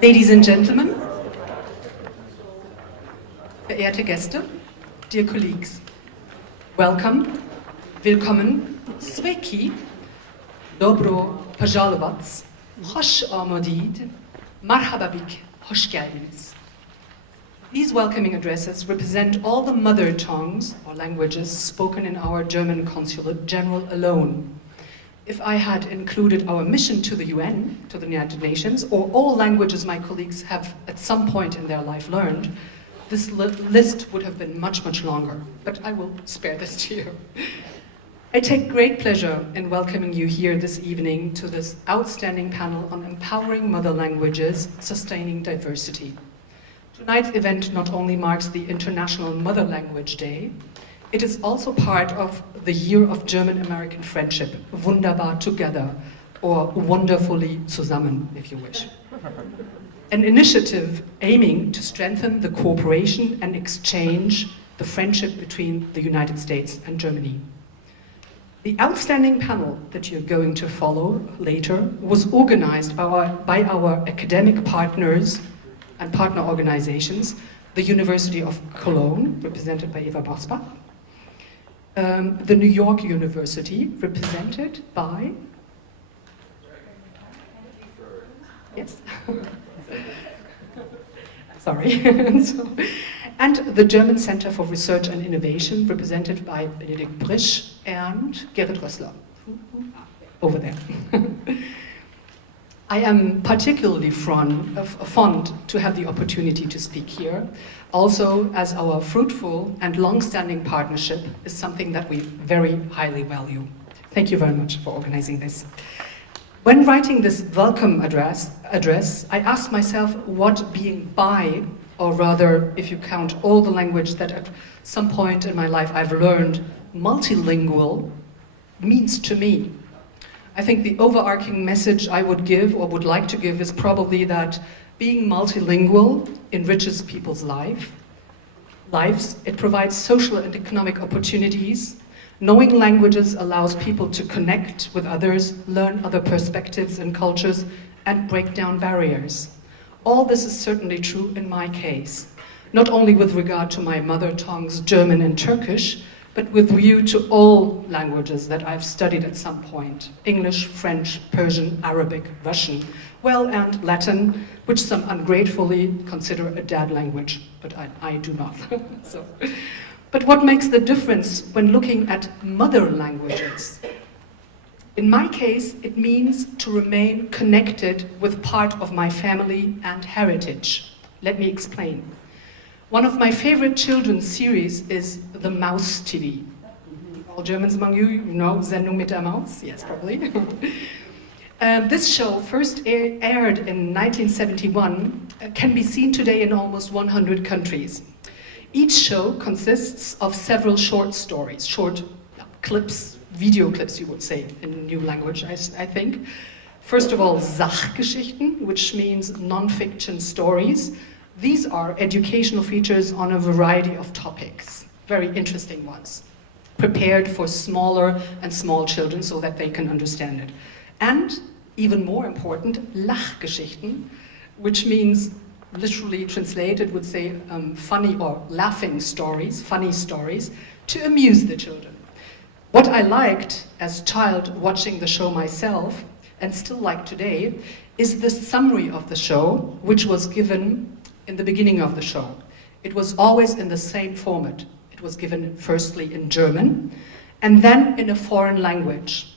Ladies and gentlemen, verehrte Gäste, dear colleagues, welcome, willkommen, sveki, dobro pожаловать, hoş amodid, marhaba bik, hoş geldiniz. These welcoming addresses represent all the mother tongues or languages spoken in our German Consulate General alone. If I had included our mission to the UN, to the United Nations, or all languages my colleagues have at some point in their life learned, this list would have been much, much longer, but I will spare this to you. I take great pleasure in welcoming you here this evening to this outstanding panel on empowering mother languages, sustaining diversity. Tonight's event not only marks the International Mother Language Day, it is also part of the Year of German-American Friendship, Wunderbar Together, or Wonderfully Zusammen, if you wish. An initiative aiming to strengthen the cooperation and exchange, the friendship between the United States and Germany. The outstanding panel that you're going to follow later was organized by our academic partners and partner organizations, the University of Cologne, represented by Eva Bosbach, the New York University, represented by... Yes? Sorry. And the German Center for Research and Innovation, represented by Benedikt Brisch and Gerrit Rössler, over there. I am particularly fond to have the opportunity to speak here, also as our fruitful and long-standing partnership is something that we very highly value. Thank you very much for organizing this. When writing this welcome address, I asked myself what being bi, or rather, if you count all the language that at some point in my life I've learned, multilingual, means to me. I think the overarching message I would give, or would like to give, is probably that being multilingual enriches people's lives. It provides social and economic opportunities. Knowing languages allows people to connect with others, learn other perspectives and cultures, and break down barriers. All this is certainly true in my case, not only with regard to my mother tongues, German and Turkish, but with view to all languages that I've studied at some point: English, French, Persian, Arabic, Russian, well, and Latin, which some ungratefully consider a dead language, but I do not. But what makes the difference when looking at mother languages? In my case, it means to remain connected with part of my family and heritage. Let me explain. One of my favorite children's series is The Mouse TV. All Germans among you know Sendung mit der Maus? Yes, probably. This show, first aired in 1971, can be seen today in almost 100 countries. Each show consists of several short stories, short clips, video clips, you would say, in new language, I think. First of all, Sachgeschichten, which means non-fiction stories. These are educational features on a variety of topics, very interesting ones, prepared for smaller and small children so that they can understand it. And, even more important, Lachgeschichten, which means, literally translated, would say funny or laughing stories, funny stories, to amuse the children. What I liked as a child watching the show myself, and still like today, is the summary of the show, which was given in the beginning of the show. It was always in the same format. It was given firstly in German, and then in a foreign language,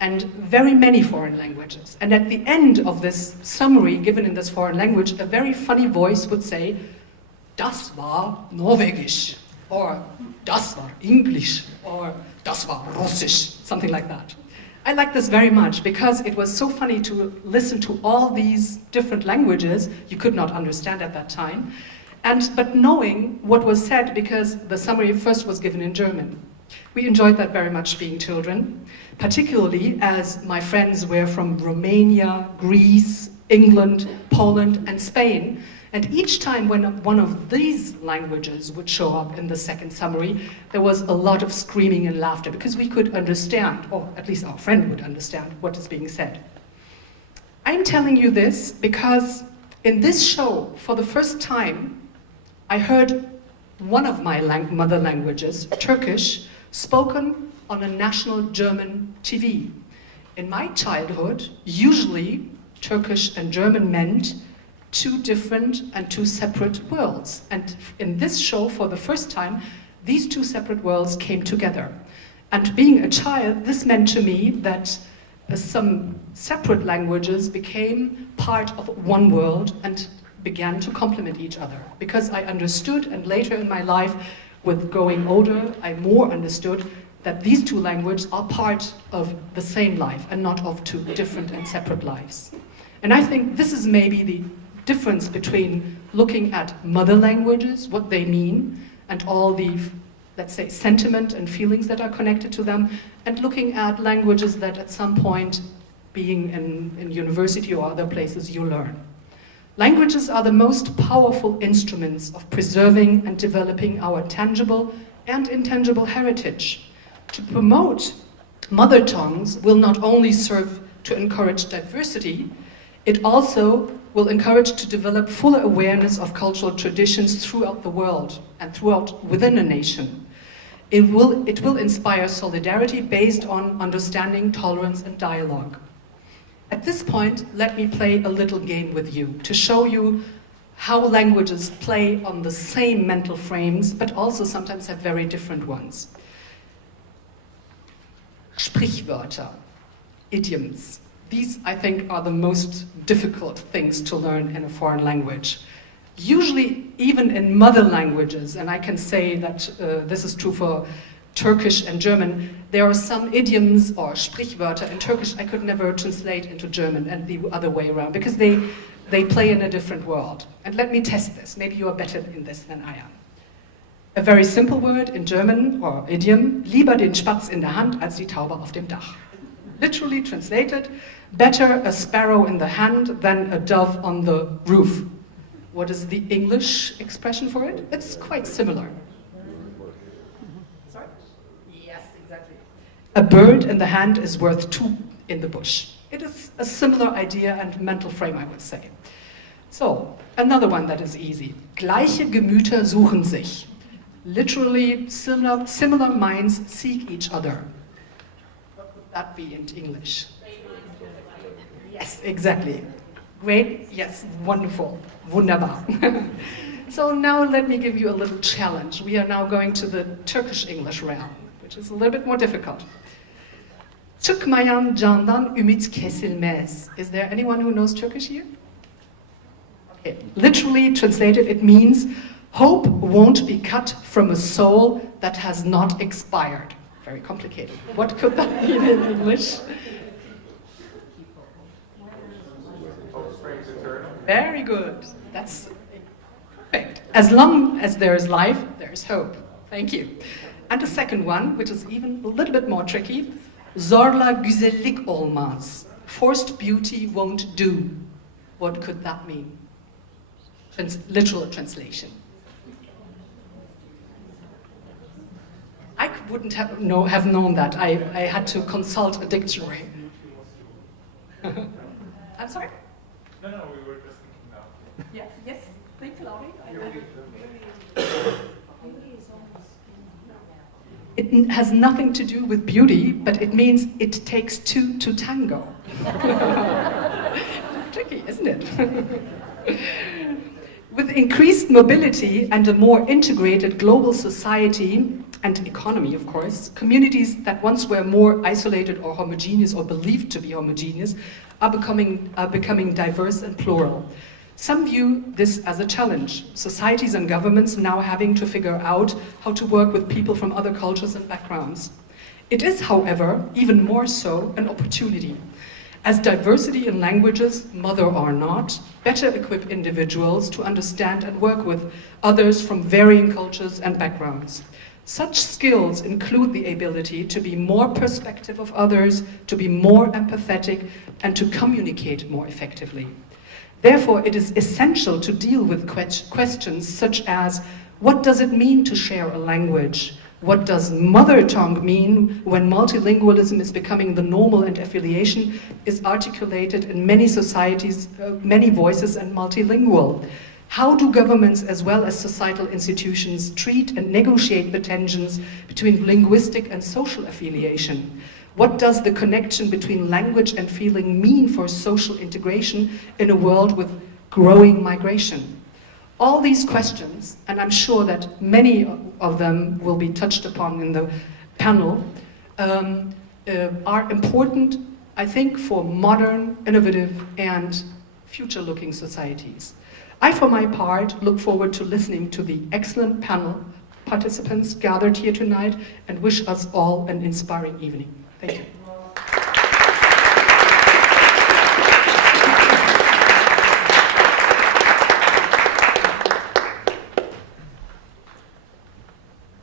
and very many foreign languages. And at the end of this summary given in this foreign language, a very funny voice would say, "Das war Norwegisch," or "Das war English," or "Das war Russisch," something like that. I like this very much because it was so funny to listen to all these different languages you could not understand at that time, but knowing what was said because the summary first was given in German. We enjoyed that very much being children, particularly as my friends were from Romania, Greece, England, Poland, and Spain. And each time when one of these languages would show up in the second summary, there was a lot of screaming and laughter because we could understand, or at least our friend would understand, what is being said. I'm telling you this because In this show, for the first time, I heard one of my mother languages, Turkish, spoken on a national German TV. In my childhood, usually Turkish and German meant two different and two separate worlds. And in this show, for the first time, these two separate worlds came together. And being a child, this meant to me that some separate languages became part of one world and began to complement each other. Because I understood, and later in my life, with growing older, I more understood that these two languages are part of the same life and not of two different and separate lives. And I think this is maybe the difference between looking at mother languages, what they mean, and all the, let's say, sentiment and feelings that are connected to them, and looking at languages that at some point, being in university or other places, you learn. Languages are the most powerful instruments of preserving and developing our tangible and intangible heritage. To promote mother tongues will not only serve to encourage diversity, it also will encourage to develop fuller awareness of cultural traditions throughout the world and throughout within a nation. It will inspire solidarity based on understanding, tolerance, and dialogue. At this point, let me play a little game with you to show you how languages play on the same mental frames, but also sometimes have very different ones. Sprichwörter, idioms. These, I think, are the most difficult things to learn in a foreign language. Usually, even in mother languages, and I can say that this is true for Turkish and German, there are some idioms or Sprichwörter in Turkish I could never translate into German, and the other way around, because they play in a different world. And let me test this. Maybe you are better in this than I am. A very simple word in German, or idiom, lieber den Spatz in der Hand als die Taube auf dem Dach. Literally translated, better a sparrow in the hand than a dove on the roof. What is the English expression for it? It's quite similar. Sorry? Yes, exactly. A bird in the hand is worth two in the bush. It is a similar idea and mental frame, I would say. So, another one that is easy. Gleiche Gemüter suchen sich. Literally, similar minds seek each other. What would that be in English? Yes, exactly. Great, yes, wonderful, wunderbar. So now let me give you a little challenge. We are now going to the Turkish English realm, which is a little bit more difficult. Çıkmayan candan ümit kesilmez. Is there anyone who knows Turkish here? Okay, literally translated, it means hope won't be cut from a soul that has not expired. Very complicated. What could that mean in English? Very good. That's perfect. As long as there is life, there is hope. Thank you. And the second one, which is even a little bit more tricky, zorla güzellik olmaz. Forced beauty won't do. What could that mean? Literal translation. I wouldn't have known that. I had to consult a dictionary. I'm sorry? No, we were just thinking now. Yeah, yes, think loudly. It has nothing to do with beauty, but it means it takes two to tango. Tricky, isn't it? With increased mobility and a more integrated global society and economy, of course, communities that once were more isolated or homogeneous or believed to be homogeneous are becoming diverse and plural. Some view this as a challenge. Societies and governments now having to figure out how to work with people from other cultures and backgrounds. It is, however, even more so an opportunity, as diversity in languages, mother or not, better equip individuals to understand and work with others from varying cultures and backgrounds. Such skills include the ability to be more perspective of others, to be more empathetic, and to communicate more effectively. Therefore, it is essential to deal with questions such as, what does it mean to share a language? What does mother tongue mean when multilingualism is becoming the normal and affiliation is articulated in many societies, many voices and multilingual? How do governments as well as societal institutions treat and negotiate the tensions between linguistic and social affiliation? What does the connection between language and feeling mean for social integration in a world with growing migration? All these questions, and I'm sure that many of them will be touched upon in the panel, are important, I think, for modern, innovative, and future-looking societies. I, for my part, look forward to listening to the excellent panel participants gathered here tonight and wish us all an inspiring evening. Thank you.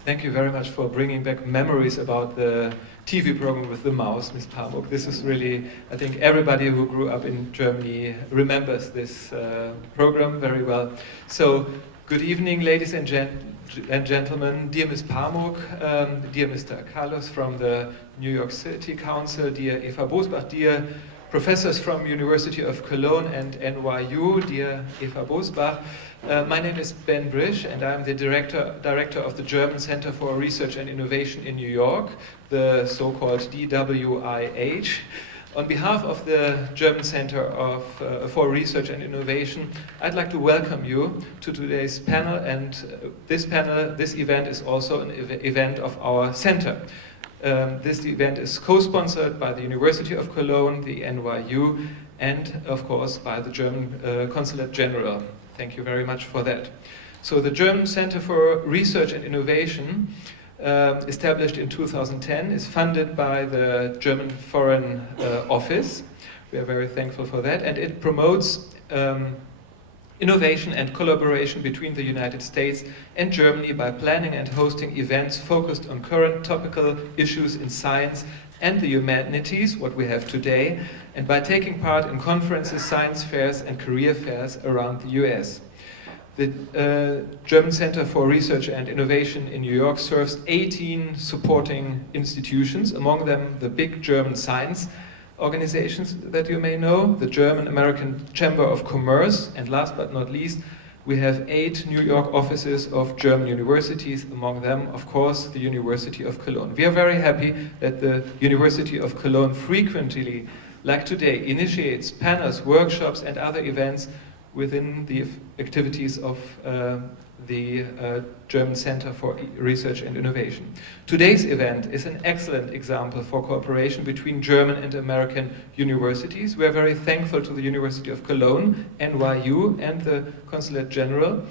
Thank you very much for bringing back memories about the TV program with the mouse, Ms. Pamuk. This is really, I think everybody who grew up in Germany remembers this program very well. So, good evening, ladies and gentlemen, dear Ms. Pamuk, dear Mr. Kallos from the New York City Council, dear Eva Bosbach, dear professors from University of Cologne and NYU, dear Eva Bosbach. My name is Ben Brisch and I'm the director of the German Center for Research and Innovation in New York, the so-called DWIH. On behalf of the German Center for Research and Innovation, I'd like to welcome you to today's panel, and this event is also an event of our center. This event is co-sponsored by the University of Cologne, the NYU, and of course by the German Consulate General. Thank you very much for that. So the German Center for Research and Innovation, established in 2010, is funded by the German Foreign Office. We are very thankful for that, and it promotes innovation and collaboration between the United States and Germany by planning and hosting events focused on current topical issues in science and the humanities, what we have today, and by taking part in conferences, science fairs and career fairs around the US. The German Center for Research and Innovation in New York serves 18 supporting institutions, among them the big German science organizations that you may know, the German-American Chamber of Commerce, and last but not least, we have 8 New York offices of German universities, among them, of course, the University of Cologne. We are very happy that the University of Cologne frequently, like today, initiates panels, workshops, and other events within the activities of the German Center for Research and Innovation. Today's event is an excellent example for cooperation between German and American universities. We are very thankful to the University of Cologne, NYU, and the Consulate General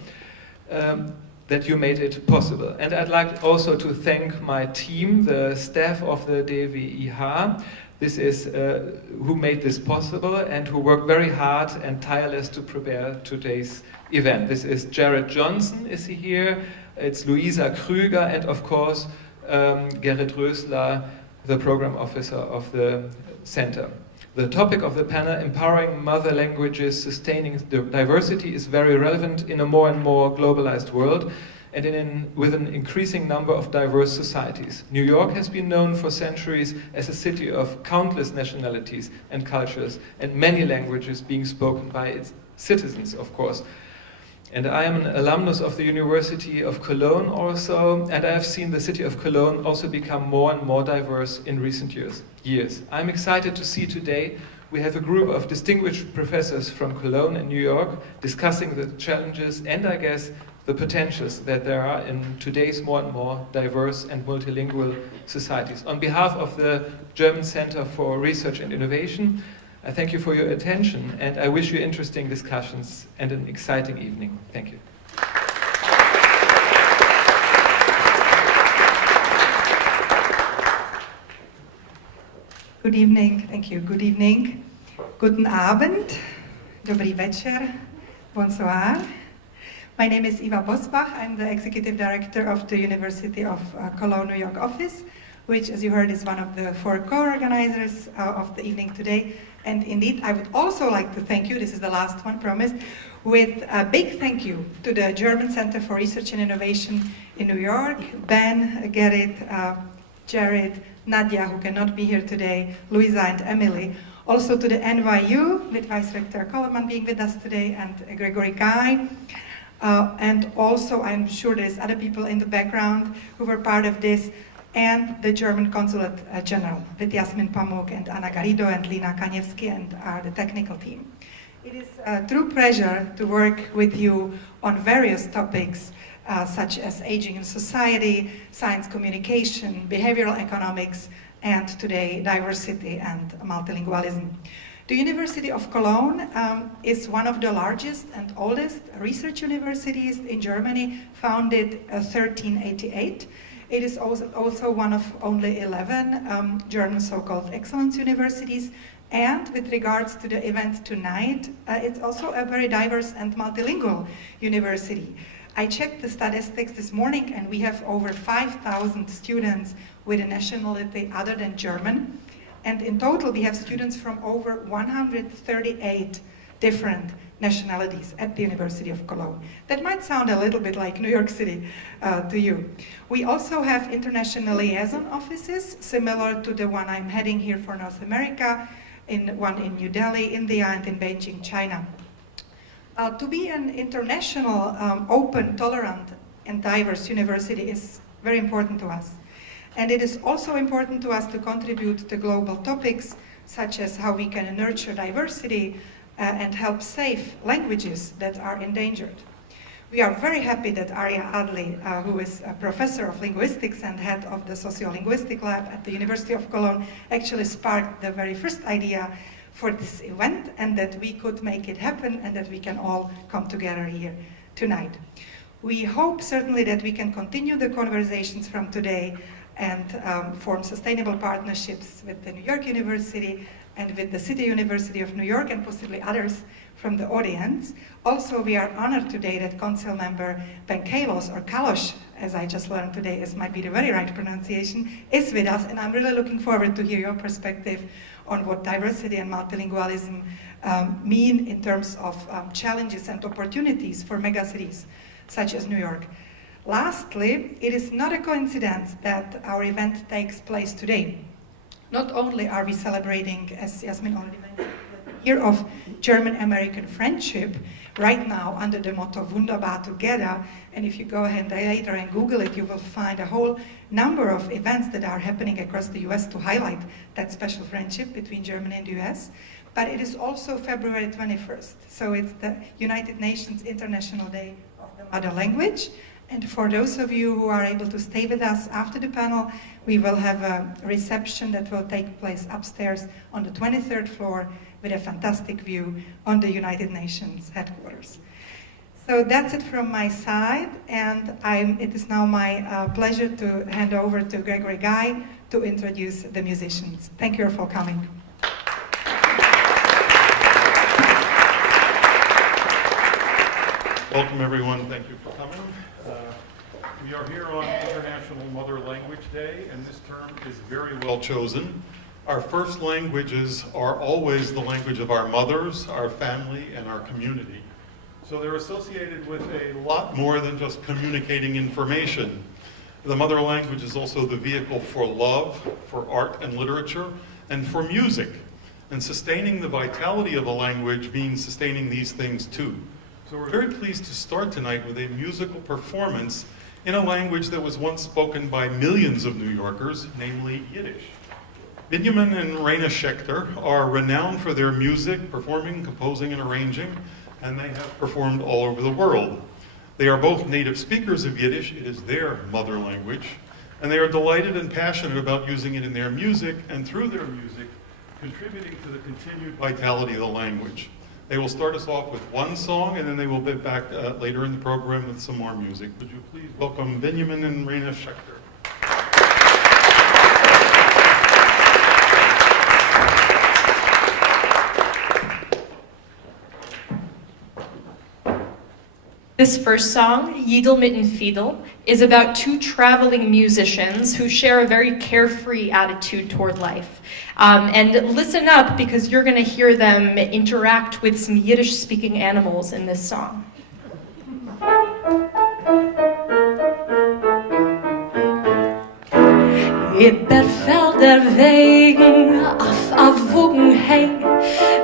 that you made it possible. And I'd like also to thank my team, the staff of the DWIH. This is who made this possible and who worked very hard and tireless to prepare today's event. This is Jared Johnson, is he here? It's Luisa Krüger and of course Gerrit Rösler, the program officer of the center. The topic of the panel, Empowering Mother Languages, Sustaining Diversity, is very relevant in a more and more globalized world and with an increasing number of diverse societies. New York has been known for centuries as a city of countless nationalities and cultures and many languages being spoken by its citizens, of course. And I am an alumnus of the University of Cologne also, and I have seen the city of Cologne also become more and more diverse in recent years. I'm excited to see today we have a group of distinguished professors from Cologne and New York discussing the challenges and, I guess, the potentials that there are in today's more and more diverse and multilingual societies. On behalf of the German Center for Research and Innovation, I thank you for your attention and I wish you interesting discussions and an exciting evening. Thank you. Good evening, thank you. Good evening. Guten Abend, dobrý večer, bonsoir. My name is Eva Bosbach. I'm the Executive Director of the University of Cologne, New York office. which, as you heard, is one of the 4 co-organizers of the evening today. And indeed, I would also like to thank you, this is the last one, promised, with a big thank you to the German Center for Research and Innovation in New York, Ben, Gerrit, Jared, Nadia, who cannot be here today, Luisa and Emily. Also to the NYU, with Vice Rector Coleman being with us today, and Gregory Guy. And also, I'm sure there's other people in the background who were part of this, and the German Consulate General, with Yasemin Pamuk and Anna Garrido and Lina Kaniewski and the technical team. It is a true pleasure to work with you on various topics, such as aging in society, science communication, behavioral economics, and today, diversity and multilingualism. The University of Cologne is one of the largest and oldest research universities in Germany, founded 1388. It is also one of only 11 German so-called excellence universities. And with regards to the event tonight, it's also a very diverse and multilingual university. I checked the statistics this morning, and we have over 5,000 students with a nationality other than German. And in total, we have students from over 138 different nationalities at the University of Cologne. That might sound a little bit like New York City to you. We also have international liaison offices, similar to the one I'm heading here for North America, one in New Delhi, India, and in Beijing, China. To be an international, open, tolerant, and diverse university is very important to us. And it is also important to us to contribute to global topics, such as how we can nurture diversity and help save languages that are endangered. We are very happy that Aria Adli, who is a professor of linguistics and head of the sociolinguistic lab at the University of Cologne, actually sparked the very first idea for this event, and that we could make it happen and that we can all come together here tonight. We hope certainly that we can continue the conversations from today and form sustainable partnerships with the New York University and with the City University of New York and possibly others from the audience. Also, we are honored today that Council Member Ben Kallos, or Kallos, as I just learned today, might be the very right pronunciation, is with us, and I'm really looking forward to hear your perspective on what diversity and multilingualism mean in terms of challenges and opportunities for megacities such as New York. Lastly, it is not a coincidence that our event takes place today. Not only are we celebrating, as Yasemin already mentioned, the year of German-American friendship, right now under the motto Wunderbar Together, and if you go ahead later and Google it, you will find a whole number of events that are happening across the US to highlight that special friendship between Germany and the US. But it is also February 21st, so it's the United Nations International Day of the Mother Language. And for those of you who are able to stay with us after the panel, we will have a reception that will take place upstairs on the 23rd floor with a fantastic view on the United Nations headquarters. So that's it from my side, and it is now my pleasure to hand over to Gregory Guy to introduce the musicians. Thank you all for coming. Welcome everyone, thank you for coming. We are here on International Mother Language Day, and this term is very well chosen. Our first languages are always the language of our mothers, our family, and our community. So they're associated with a lot more than just communicating information. The mother language is also the vehicle for love, for art and literature, and for music. And sustaining the vitality of a language means sustaining these things too. So we're very pleased to start tonight with a musical performance in a language that was once spoken by millions of New Yorkers, namely Yiddish. Benjamin and Raina Schechter are renowned for their music, performing, composing, and arranging, and they have performed all over the world. They are both native speakers of Yiddish. It is their mother language, and they are delighted and passionate about using it in their music, and through their music, contributing to the continued vitality of the language. They will start us off with one song, and then they will be back later in the program with some more music. Would you please welcome Benjamin and Raina Schechter. This first song, Yidel mitten Fiedel, is about two traveling musicians who share a very carefree attitude toward life. And listen up, because you're going to hear them interact with some Yiddish-speaking animals in this song. Eberfelder Wegen auf a Wogenhäng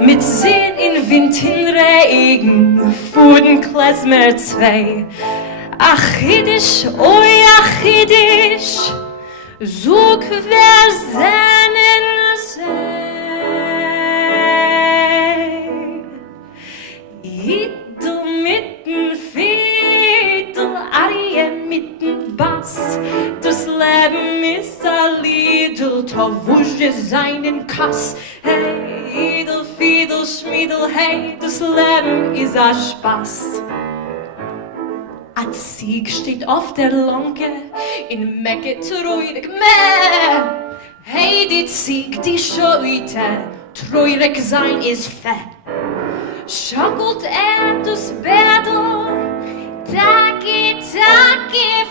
mit Seen in Wind in Regen fuhren Klezmer zwei. Ach Jiddisch, oi ach Jiddisch, sog wer seinen sei. Yidel mitten Fiedel, Aria mitten Bass, das Leben ist a Liedl, Tavush ist seinen Kass. Hey, Yidel, Fiedel, Schmiedel, hey, das Leben ist a Spaß. A Zieg steht auf der Lonke, in Mecke treurig meh. Hey, die Zieg, die scheute, treurig sein ist fett. Schockelt das Bädel, Taki, Taki,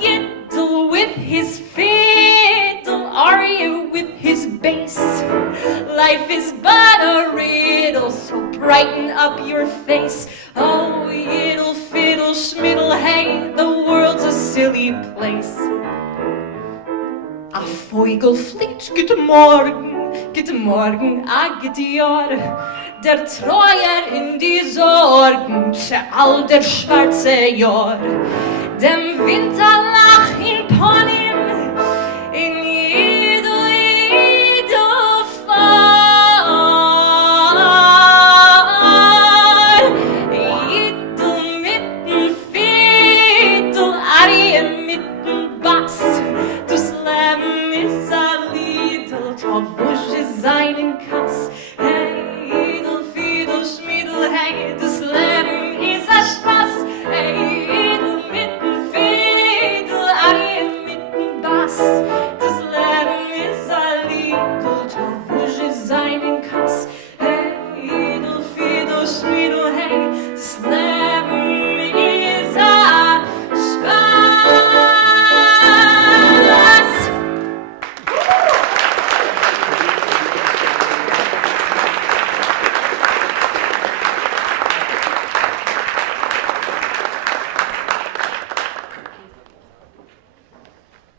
Yidel with his fiddle, Aria with his bass. Life is but a riddle, so brighten up your face. Oh, Yidel, fiddle, schmiddle, hey, the world's a silly place. A Vogel fliegt, guten Morgen, a Gideon. Der Treuer in die Sorgen, zu all der schwarze Jahr. Dem Winterlach in Ponym, in Yidel, Yidel fahr. Yidel mitten Fiedel, Aria mitten Bass. Das Leben ist a Liedl, Tavush ist seinen Kass. Hey, hey, das Leben ist ein Spaß. Hey, Yidel mitten Fiedel, Aria mitten Bass. Das Leben ist ein Liedl, Tavush ist seinen Kass. Hey, Yidel, Fiedel, Schmiedel, hey, das Leben ist ein Spaß.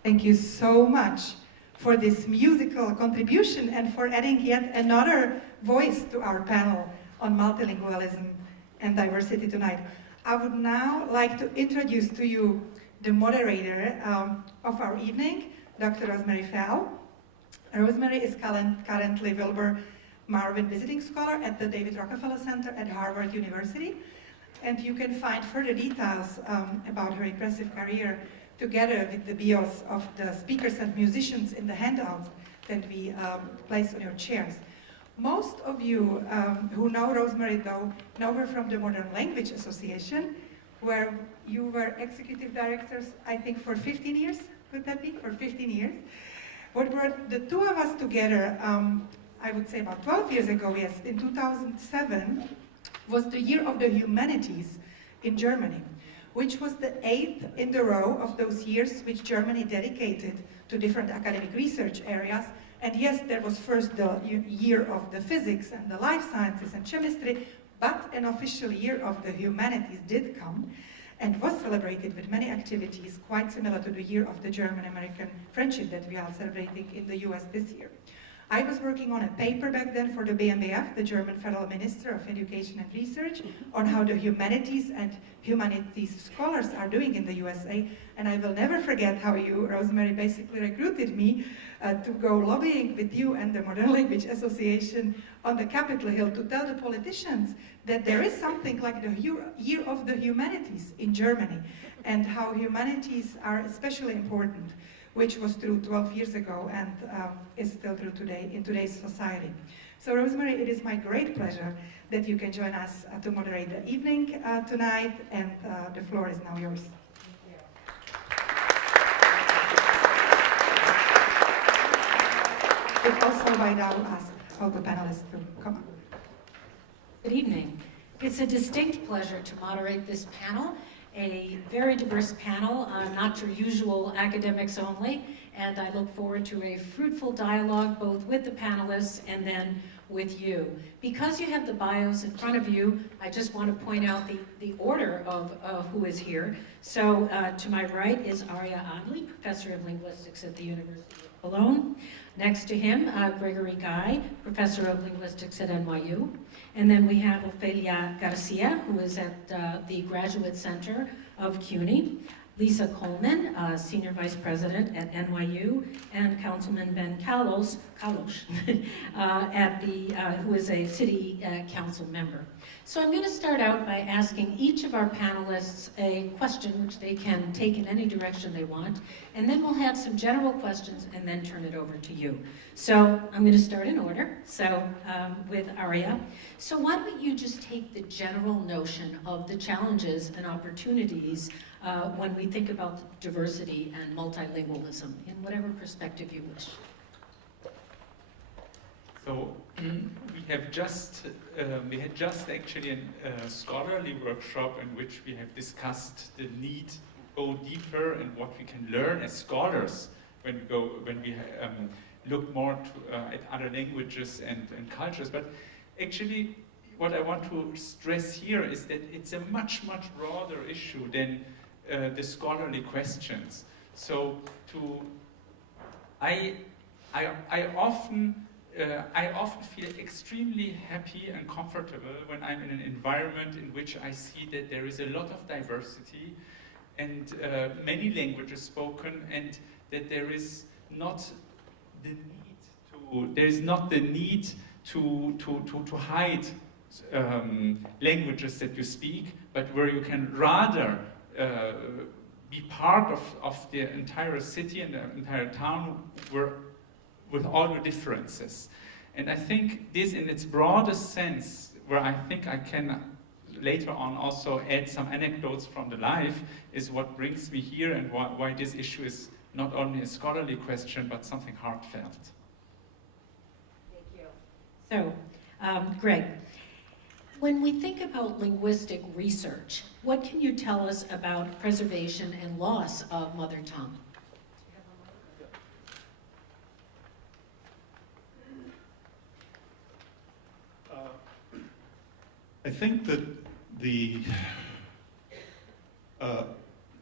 Thank you so much for this musical contribution and for adding yet another voice to our panel on multilingualism and diversity tonight. I would now like to introduce to you the moderator of our evening, Dr. Rosemary Feal. Rosemary is currently Wilbur Marvin Visiting Scholar at the David Rockefeller Center at Harvard University. And you can find further details about her impressive career together with the bios of the speakers and musicians in the handouts that we place on your chairs. Most of you who know Rosemary, though, know her from the Modern Language Association, where you were executive directors, I think, for 15 years. Could that be? For 15 years. What brought the two of us together, I would say about 12 years ago, yes, in 2007, was the Year of the Humanities in Germany, which was the 8th in the row of those years which Germany dedicated to different academic research areas. And yes, there was first the year of the physics and the life sciences and chemistry, but an official year of the humanities did come and was celebrated with many activities quite similar to the year of the German-American friendship that we are celebrating in the US this year. I was working on a paper back then for the BMBF, the German Federal Minister of Education and Research, on how the humanities and humanities scholars are doing in the USA. And I will never forget how you, Rosemary, basically recruited me to go lobbying with you and the Modern Language Association on the Capitol Hill to tell the politicians that there is something like the Year of the Humanities in Germany, and how humanities are especially important, which was true 12 years ago and is still true today in today's society. So Rosemary, it is my great pleasure that you can join us to moderate the evening tonight, and the floor is now yours. But also by now ask all the panelists to come up. Good evening. It's a distinct pleasure to moderate this panel, a very diverse panel, not your usual academics only, and I look forward to a fruitful dialogue both with the panelists and then with you. Because you have the bios in front of you, I just want to point out the order of who is here. So to my right is Aria Adli, Professor of Linguistics at the University of Cologne. Next to him, Gregory Guy, Professor of Linguistics at NYU. And then we have Ofelia García, who is at the Graduate Center of CUNY. Lisa Coleman, Senior Vice President at NYU, and Councilman Ben Kallos, who is a City Council Member. So I'm going to start out by asking each of our panelists a question which they can take in any direction they want, and then we'll have some general questions and then turn it over to you. So I'm going to start in order, so with Aria. So why don't you just take the general notion of the challenges and opportunities when we think about diversity and multilingualism in whatever perspective you wish. So we had just actually a scholarly workshop in which we have discussed the need to go deeper and what we can learn as scholars when we look more at other languages and cultures. But actually, what I want to stress here is that it's a much broader issue than the scholarly questions. So I often feel extremely happy and comfortable when I'm in an environment in which I see that there is a lot of diversity and many languages spoken, and that there is not the need to hide languages that you speak, but where you can rather be part of the entire city and the entire town with all the differences. And I think this in its broadest sense, where I think I can later on also add some anecdotes from the life, is what brings me here and why this issue is not only a scholarly question, but something heartfelt. Thank you. So, Greg, when we think about linguistic research, what can you tell us about preservation and loss of mother tongue? I think that the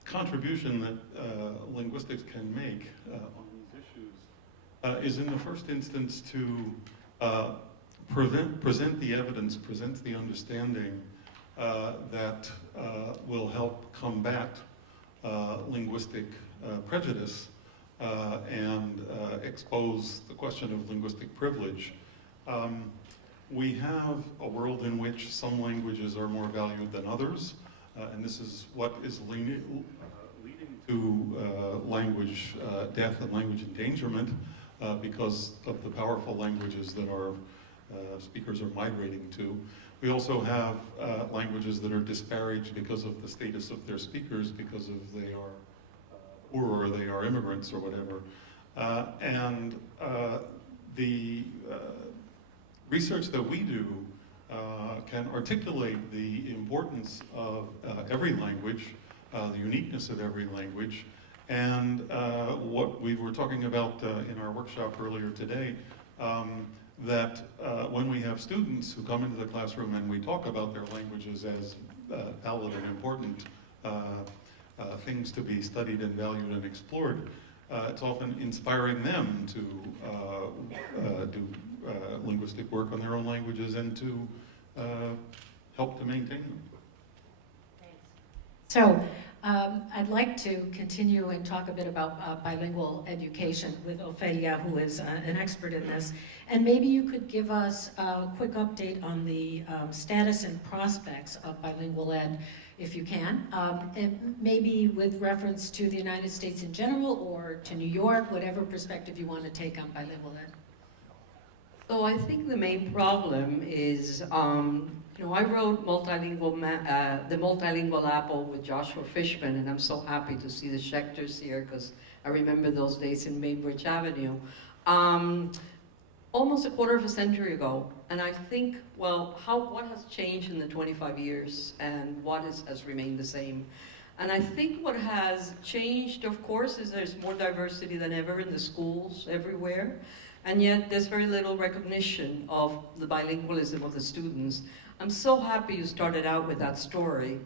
contribution that linguistics can make on these issues is in the first instance to present the evidence, present the understanding that will help combat linguistic prejudice and expose the question of linguistic privilege. We have a world in which some languages are more valued than others, and this is what is leading to language death and language endangerment because of the powerful languages that our speakers are migrating to. We also have languages that are disparaged because of the status of their speakers, because of they are poor or they are immigrants or whatever. The research that we do can articulate the importance of every language, the uniqueness of every language, and what we were talking about in our workshop earlier today, that when we have students who come into the classroom and we talk about their languages as valid and important things to be studied and valued and explored, it's often inspiring them to do linguistic work on their own languages and to help to maintain them. Thanks. So I'd like to continue and talk a bit about bilingual education with Ofelia, who is an expert in this. And maybe you could give us a quick update on the status and prospects of bilingual ed, if you can, and maybe with reference to the United States in general or to New York, whatever perspective you want to take on bilingual ed. So I think the main problem is, I wrote the Multilingual Apple with Joshua Fishman, and I'm so happy to see the Schechters here because I remember those days in Bainbridge Avenue. almost a quarter of a century ago. And I think, well, what has changed in the 25 years and what has remained the same? And I think what has changed, of course, is there's more diversity than ever in the schools everywhere. And yet there's very little recognition of the bilingualism of the students. I'm so happy you started out with that story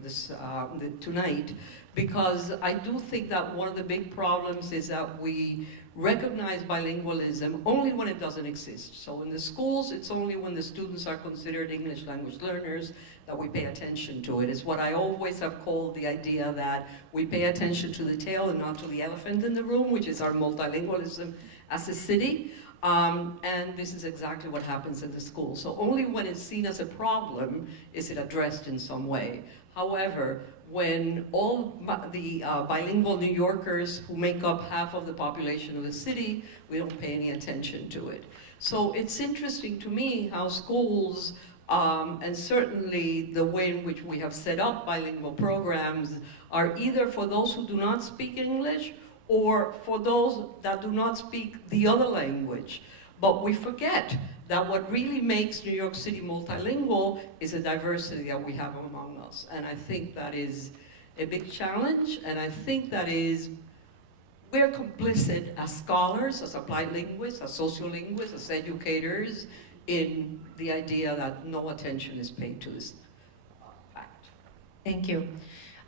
tonight, because I do think that one of the big problems is that we recognize bilingualism only when it doesn't exist. So in the schools, it's only when the students are considered English language learners that we pay attention to it. It's what I always have called the idea that we pay attention to the tail and not to the elephant in the room, which is our multilingualism as a city. And this is exactly what happens in the school. So only when it's seen as a problem is it addressed in some way. However, when all the bilingual New Yorkers who make up half of the population of the city, we don't pay any attention to it. So it's interesting to me how schools, and certainly the way in which we have set up bilingual programs, are either for those who do not speak English or for those that do not speak the other language. But we forget that what really makes New York City multilingual is the diversity that we have among us. And I think that is a big challenge, and I think that is, we're complicit as scholars, as applied linguists, as sociolinguists, as educators, in the idea that no attention is paid to this fact. Thank you.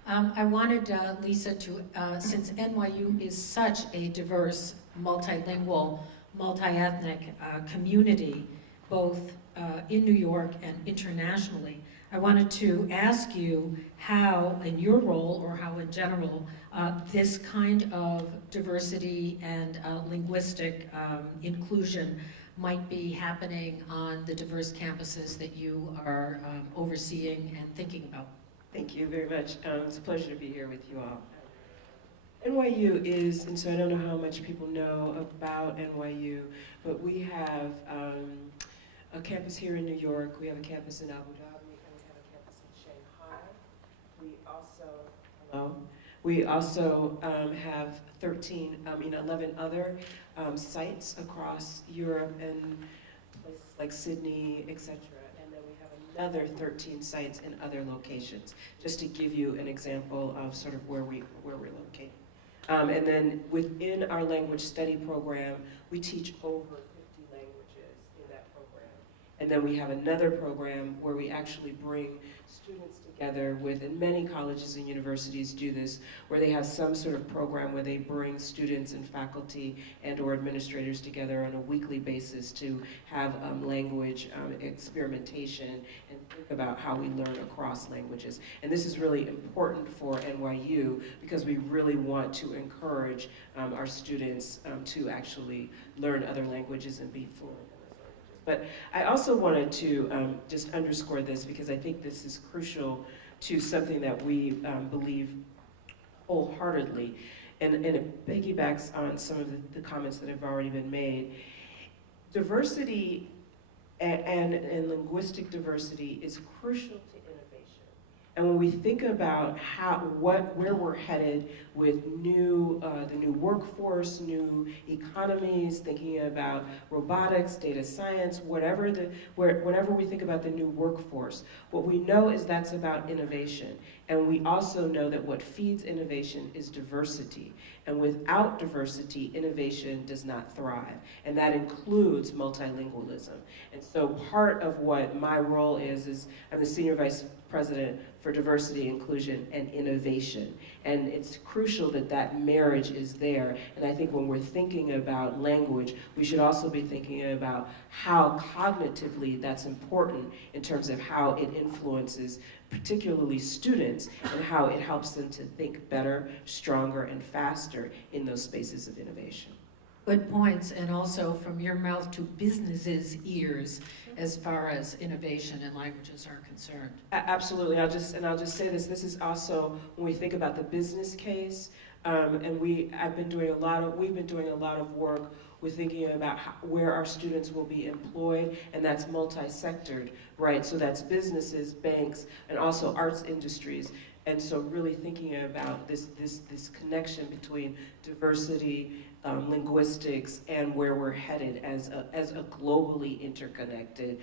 I wanted Lisa to, since NYU is such a diverse, multilingual, multi-ethnic community, both in New York and internationally, I wanted to ask you how, in your role, or how in general, this kind of diversity and linguistic inclusion might be happening on the diverse campuses that you are overseeing and thinking about. Thank you very much. It's a pleasure to be here with you all. NYU is, and so I don't know how much people know about NYU, but we have a campus here in New York, we have a campus in Abu Dhabi, and we have a campus in Shanghai. We also have 11 other sites across Europe and places like Sydney, etc. Another 13 sites in other locations, just to give you an example of sort of where we're located. And then within our language study program, we teach over 50 languages in that program. And then we have another program where we actually bring students together with, and many colleges and universities do this, where they have some sort of program where they bring students and faculty and or administrators together on a weekly basis to have language experimentation and think about how we learn across languages. And this is really important for NYU because we really want to encourage our students to actually learn other languages and be fluent. But I also wanted to just underscore this because I think this is crucial to something that we believe wholeheartedly, and it piggybacks on some of the comments that have already been made. Diversity and linguistic diversity is crucial to innovation. And when we think about where we're headed with the new workforce, new economies, thinking about robotics, data science, whenever we think about the new workforce, what we know is that's about innovation. And we also know that what feeds innovation is diversity. And without diversity, innovation does not thrive. And that includes multilingualism. And so part of what my role is I'm the Senior Vice President for Diversity, Inclusion, and Innovation. And it's crucial that that marriage is there. And I think when we're thinking about language, we should also be thinking about how cognitively that's important in terms of how it influences particularly students and how it helps them to think better, stronger, and faster in those spaces of innovation. Good points, and also from your mouth to businesses' ears as far as innovation and languages are concerned. Absolutely. I'll just say this. This is also when we think about the business case, and we've been doing a lot of work with thinking about where our students will be employed, and that's multi-sectored, right? So that's businesses, banks, and also arts industries. And so really thinking about this connection between diversity, linguistics, and where we're headed as a globally interconnected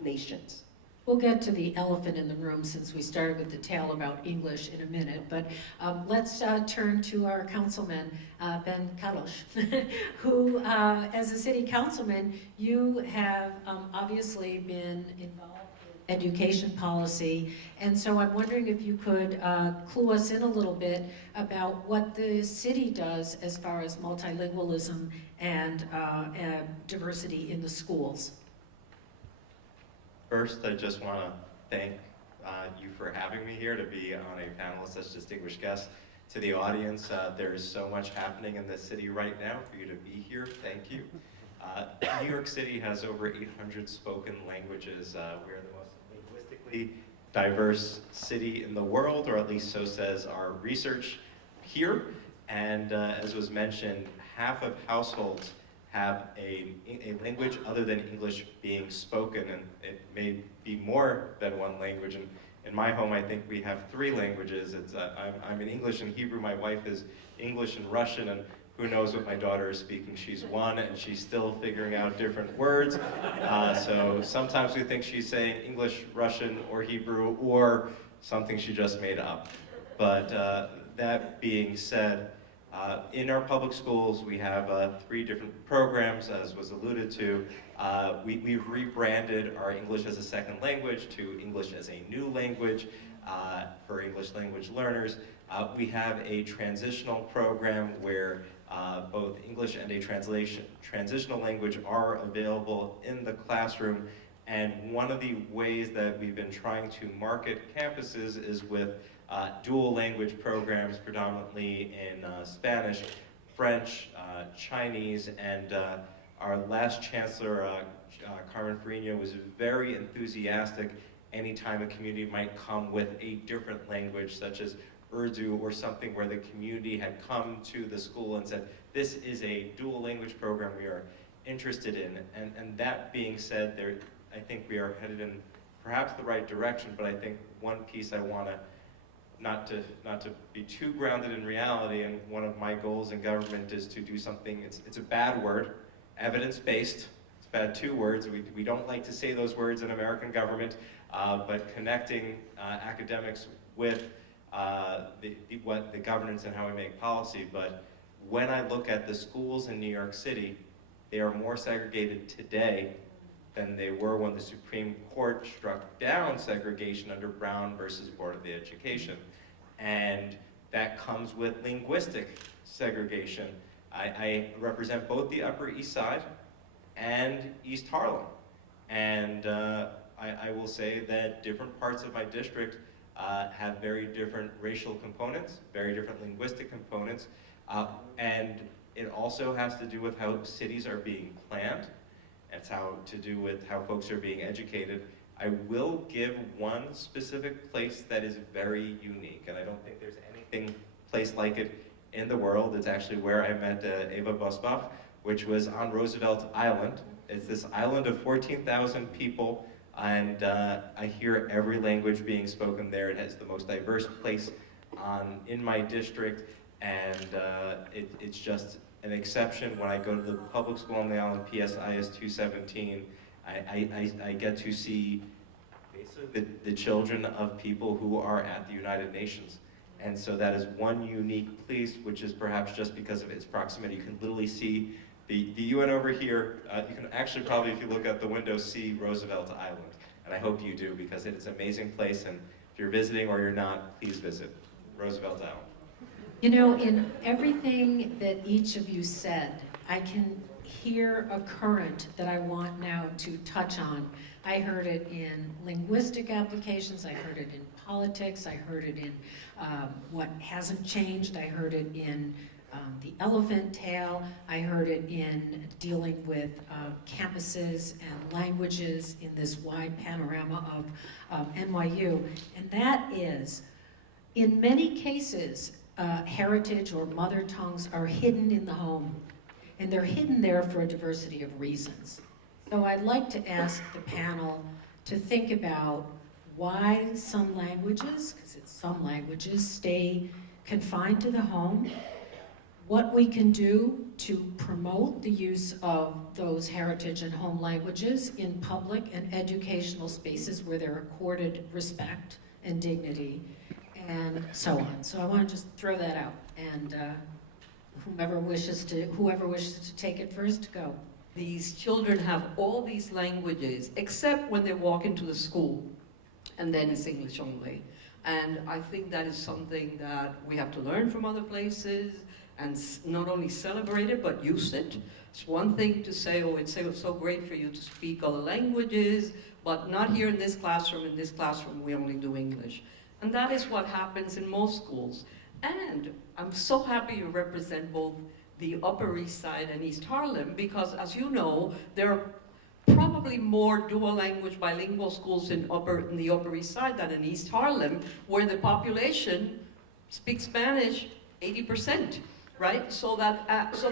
nations. We'll get to the elephant in the room since we started with the tale about English in a minute, but let's turn to our councilman, Ben Kallos, who, as a city councilman, you have obviously been involved in education policy, and so I'm wondering if you could clue us in a little bit about what the city does as far as multilingualism and diversity in the schools. First, I just want to thank you for having me here to be on a panel with such distinguished guests. To the audience, there is so much happening in this city right now for you to be here. Thank you. New York City has over 800 spoken languages. We are the most linguistically diverse city in the world, or at least so says our research here. And as was mentioned, half of households have a language other than English being spoken, and it may be more than one language. And in my home, I think we have 3 languages. I'm in English and Hebrew, my wife is English and Russian, and who knows what my daughter is speaking. She's 1 and she's still figuring out different words. So sometimes we think she's saying English, Russian, or Hebrew, or something she just made up. But that being said, in our public schools, we have 3 different programs, as was alluded to. We've rebranded our English as a second language to English as a new language for English language learners. We have a transitional program where both English and a transitional language are available in the classroom. And one of the ways that we've been trying to market campuses is with dual language programs, predominantly in Spanish, French, Chinese, and our last chancellor, Carmen Farina, was very enthusiastic anytime a community might come with a different language, such as Urdu or something where the community had come to the school and said, this is a dual language program we are interested in. And that being said, I think we are headed in perhaps the right direction, but I think one piece I want to not to be too grounded in reality, and one of my goals in government is to do something, it's a bad word, evidence-based, it's bad 2 words, we don't like to say those words in American government, but connecting academics with the governance and how we make policy. But when I look at the schools in New York City, they are more segregated today than they were when the Supreme Court struck down segregation under Brown versus Board of Education. And that comes with linguistic segregation. I represent both the Upper East Side and East Harlem. And I will say that different parts of my district have very different racial components, very different linguistic components, and it also has to do with how cities are being planned. It's to do with how folks are being educated. I will give one specific place that is very unique, and I don't think there's anything place like it in the world. It's actually where I met Eva Bosbach, which was on Roosevelt Island. It's this island of 14,000 people, and I hear every language being spoken there. It has the most diverse place in my district, and it's just an exception. When I go to the public school on the island, PSIS 217, I get to see basically the children of people who are at the United Nations. And so that is one unique place, which is perhaps just because of its proximity. You can literally see the UN over here. You can actually probably, if you look out the window, see Roosevelt Island. And I hope you do, because it is an amazing place. And if you're visiting or you're not, please visit Roosevelt Island. You know, in everything that each of you said, I can hear a current that I want now to touch on. I heard it in linguistic applications, I heard it in politics, I heard it in what hasn't changed, I heard it in the elephant tail, I heard it in dealing with campuses and languages in this wide panorama of NYU. And that is, in many cases, heritage or mother tongues are hidden in the home, and they're hidden there for a diversity of reasons. So I'd like to ask the panel to think about why some languages, because it's some languages, stay confined to the home, what we can do to promote the use of those heritage and home languages in public and educational spaces where they're accorded respect and dignity, and so on. So I want to just throw that out, and whoever wishes to take it first, go. These children have all these languages, except when they walk into the school, and then it's English only. And I think that is something that we have to learn from other places, and not only celebrate it, but use it. It's one thing to say, oh, it's so great for you to speak other languages, but not here in this classroom. In this classroom, we only do English. And that is what happens in most schools. And I'm so happy you represent both the Upper East Side and East Harlem, because as you know, there are probably more dual language bilingual schools in the Upper East Side than in East Harlem, where the population speaks Spanish 80%, right? So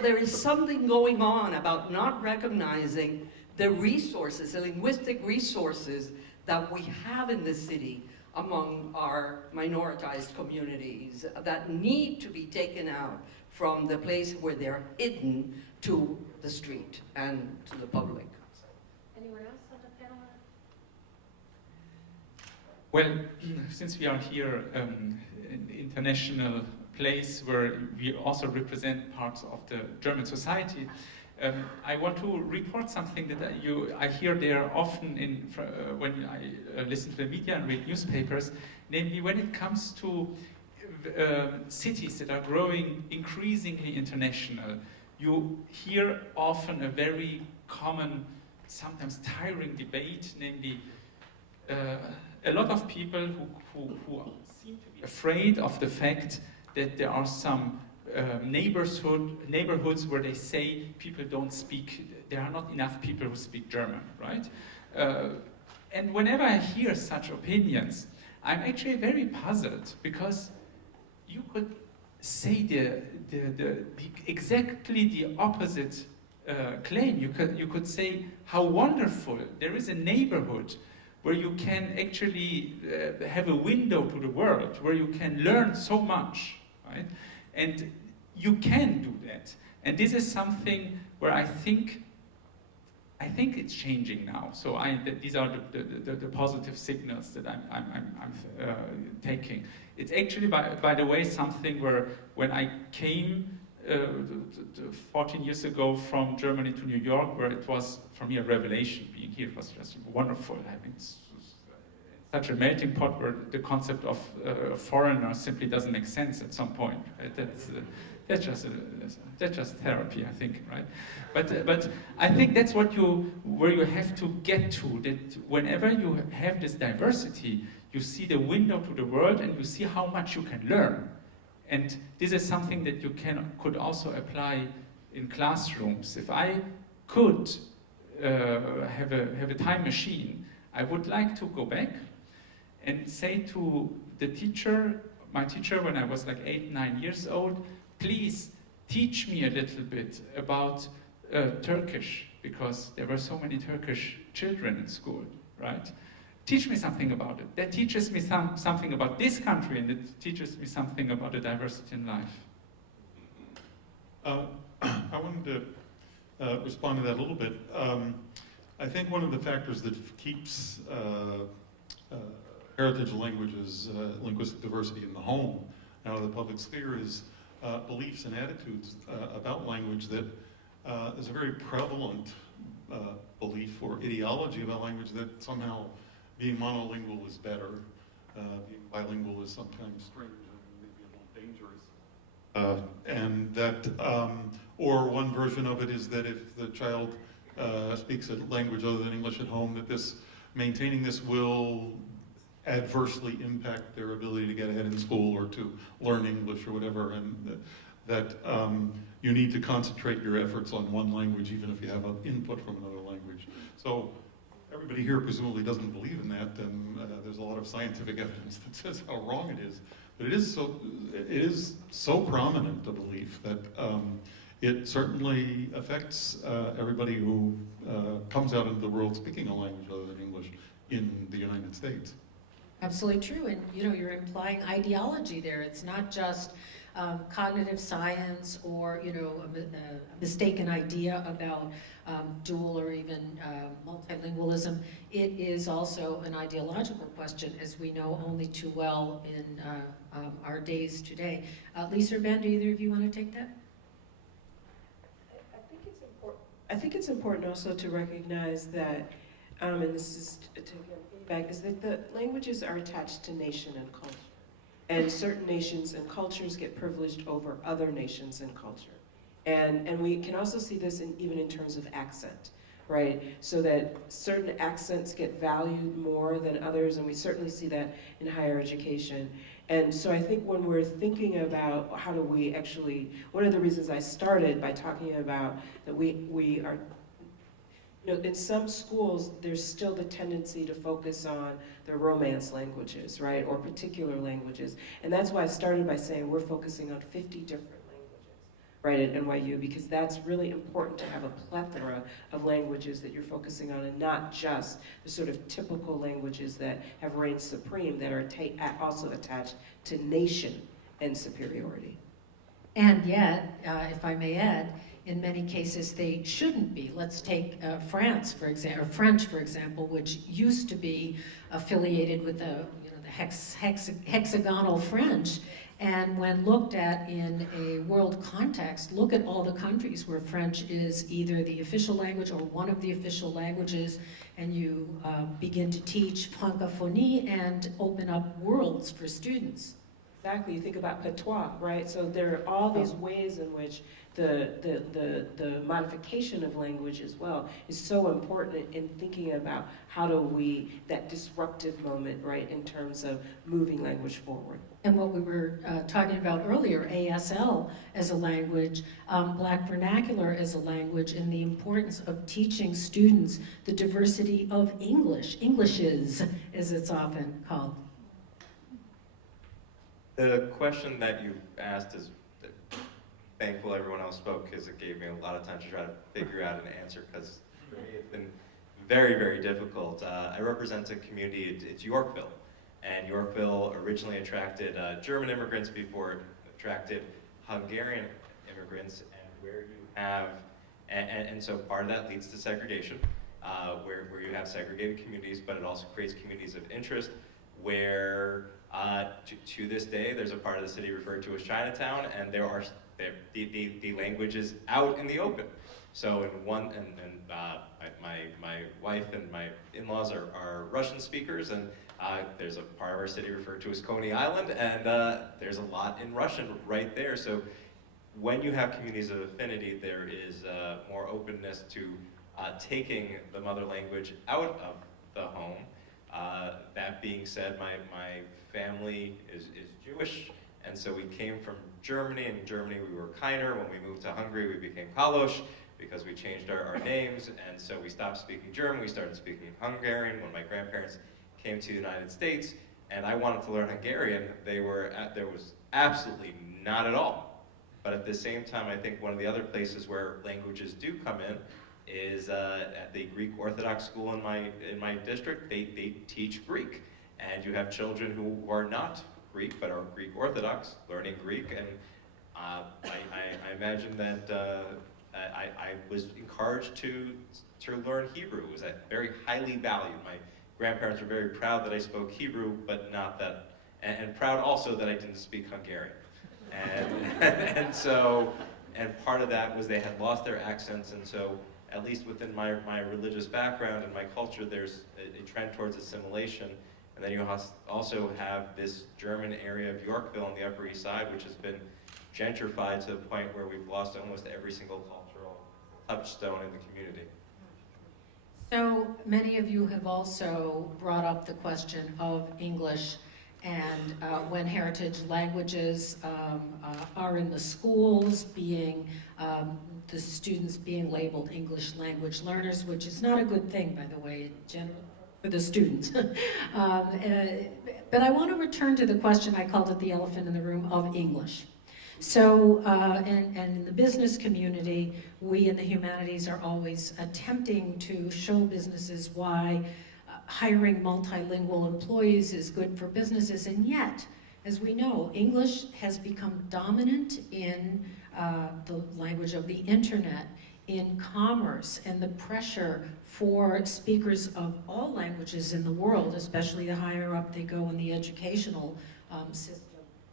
there is something going on about not recognizing the resources, the linguistic resources that we have in the city among our minoritized communities that need to be taken out from the place where they're hidden to the street and to the public. Anyone else on the panel? Well, since we are here an international place where we also represent parts of the German society, I want to report something that I hear there often when I listen to the media and read newspapers, namely when it comes to cities that are growing increasingly international. You hear often a very common, sometimes tiring debate, namely a lot of people who seem to be afraid of the fact that there are some neighborhoods where they say people don't speak, there are not enough people who speak German, right? And whenever I hear such opinions, I'm actually very puzzled, because you could say exactly the opposite claim. You could say how wonderful, there is a neighborhood where you can actually have a window to the world, where you can learn so much, right? And you can do that. And this is something where I think it's changing now. So these are the positive signals that I'm taking. It's actually, by the way, something where when I came 14 years ago from Germany to New York, where it was for me a revelation being here. It was just wonderful having such a melting pot where the concept of a foreigner simply doesn't make sense at some point. Right? That's just therapy, I think, right? But I think that's where you have to get to. That whenever you have this diversity, you see the window to the world, and you see how much you can learn. And this is something that you could also apply in classrooms. If I could have a time machine, I would like to go back and say to the teacher, my teacher when I was like 8, 9 years old, please teach me a little bit about Turkish, because there were so many Turkish children in school, right? Teach me something about it. That teaches me something about this country, and it teaches me something about the diversity in life. I wanted to respond to that a little bit. I think one of the factors that keeps heritage languages, linguistic diversity in the home, out of the public sphere, is beliefs and attitudes about language that is a very prevalent belief or ideology about language that somehow being monolingual is better, being bilingual is sometimes strange and maybe a little dangerous. And that, or one version of it is that if the child speaks a language other than English at home, that maintaining this will adversely impact their ability to get ahead in school or to learn English or whatever, and that you need to concentrate your efforts on one language even if you have an input from another language. So everybody here presumably doesn't believe in that, and there's a lot of scientific evidence that says how wrong it is. But it is so prominent a belief that it certainly affects everybody who comes out into the world speaking a language other than English in the United States. Absolutely true, and you're implying ideology there. It's not just cognitive science or a mistaken idea about dual or even multilingualism. It is also an ideological question, as we know only too well in our days today. Lisa or Ben, do either of you want to take that? I think it's important also to recognize that, and this is to give feedback, is that the languages are attached to nation and culture. And certain nations and cultures get privileged over other nations and culture. And we can also see this even in terms of accent, right? So that certain accents get valued more than others, and we certainly see that in higher education. And so I think when we're thinking about how do we actually, one of the reasons I started by talking about that we are, in some schools, there's still the tendency to focus on the Romance languages, right, or particular languages. And that's why I started by saying we're focusing on 50 different languages, right, at NYU, because that's really important to have a plethora of languages that you're focusing on, and not just the sort of typical languages that have reigned supreme that are also attached to nation and superiority. And yet, if I may add, in many cases they shouldn't be. Let's take France, for example, or French, for example, which used to be affiliated with the hexagonal French. And when looked at in a world context, look at all the countries where French is either the official language or one of the official languages, and you begin to teach francophonie and open up worlds for students. Exactly, you think about patois, right? So there are all these ways in which the modification of language as well is so important in thinking about how do we, that disruptive moment, right, in terms of moving language forward. And what we were talking about earlier, ASL as a language, Black vernacular as a language, and the importance of teaching students the diversity of English, Englishes, as it's often called. The question that you asked is thankful everyone else spoke, because it gave me a lot of time to try to figure out an answer, because for me it's been very, very difficult. I represent a community, it's Yorkville, and Yorkville originally attracted German immigrants before it attracted Hungarian immigrants, and where you have, and so part of that leads to segregation, where you have segregated communities, but it also creates communities of interest where to this day there's a part of the city referred to as Chinatown, and there are the languages out in the open. So in one, my wife and my in-laws are Russian speakers, and there's a part of our city referred to as Coney Island, and there's a lot in Russian right there. So when you have communities of affinity, there is more openness to taking the mother language out of the home. That being said, my family is Jewish, and so we came from Germany. In Germany we were kinder. When we moved to Hungary we became Kallos, because we changed our names, and so we stopped speaking German, we started speaking Hungarian. When my grandparents came to the United States and I wanted to learn Hungarian, there was absolutely not at all. But at the same time, I think one of the other places where languages do come in is at the Greek Orthodox school in my district. They teach Greek, and you have children who are not Greek but are Greek Orthodox learning Greek, and I imagine that I was encouraged to learn Hebrew. It was very highly valued. My grandparents were very proud that I spoke Hebrew, but not that, and proud also that I didn't speak Hungarian, and so, and part of that was they had lost their accents, and so, at least within my religious background and my culture, there's a trend towards assimilation. And then you also have this German area of Yorkville on the Upper East Side, which has been gentrified to the point where we've lost almost every single cultural touchstone in the community. So many of you have also brought up the question of English, and when heritage languages are in the schools, being the students being labeled English language learners, which is not a good thing, by the way, in general, for the students. But I want to return to the question, I called it the elephant in the room, of English. So, and in the business community, we in the humanities are always attempting to show businesses why hiring multilingual employees is good for businesses, and yet, as we know, English has become dominant in the language of the internet, in commerce, and the pressure for speakers of all languages in the world, especially the higher up they go in the educational system,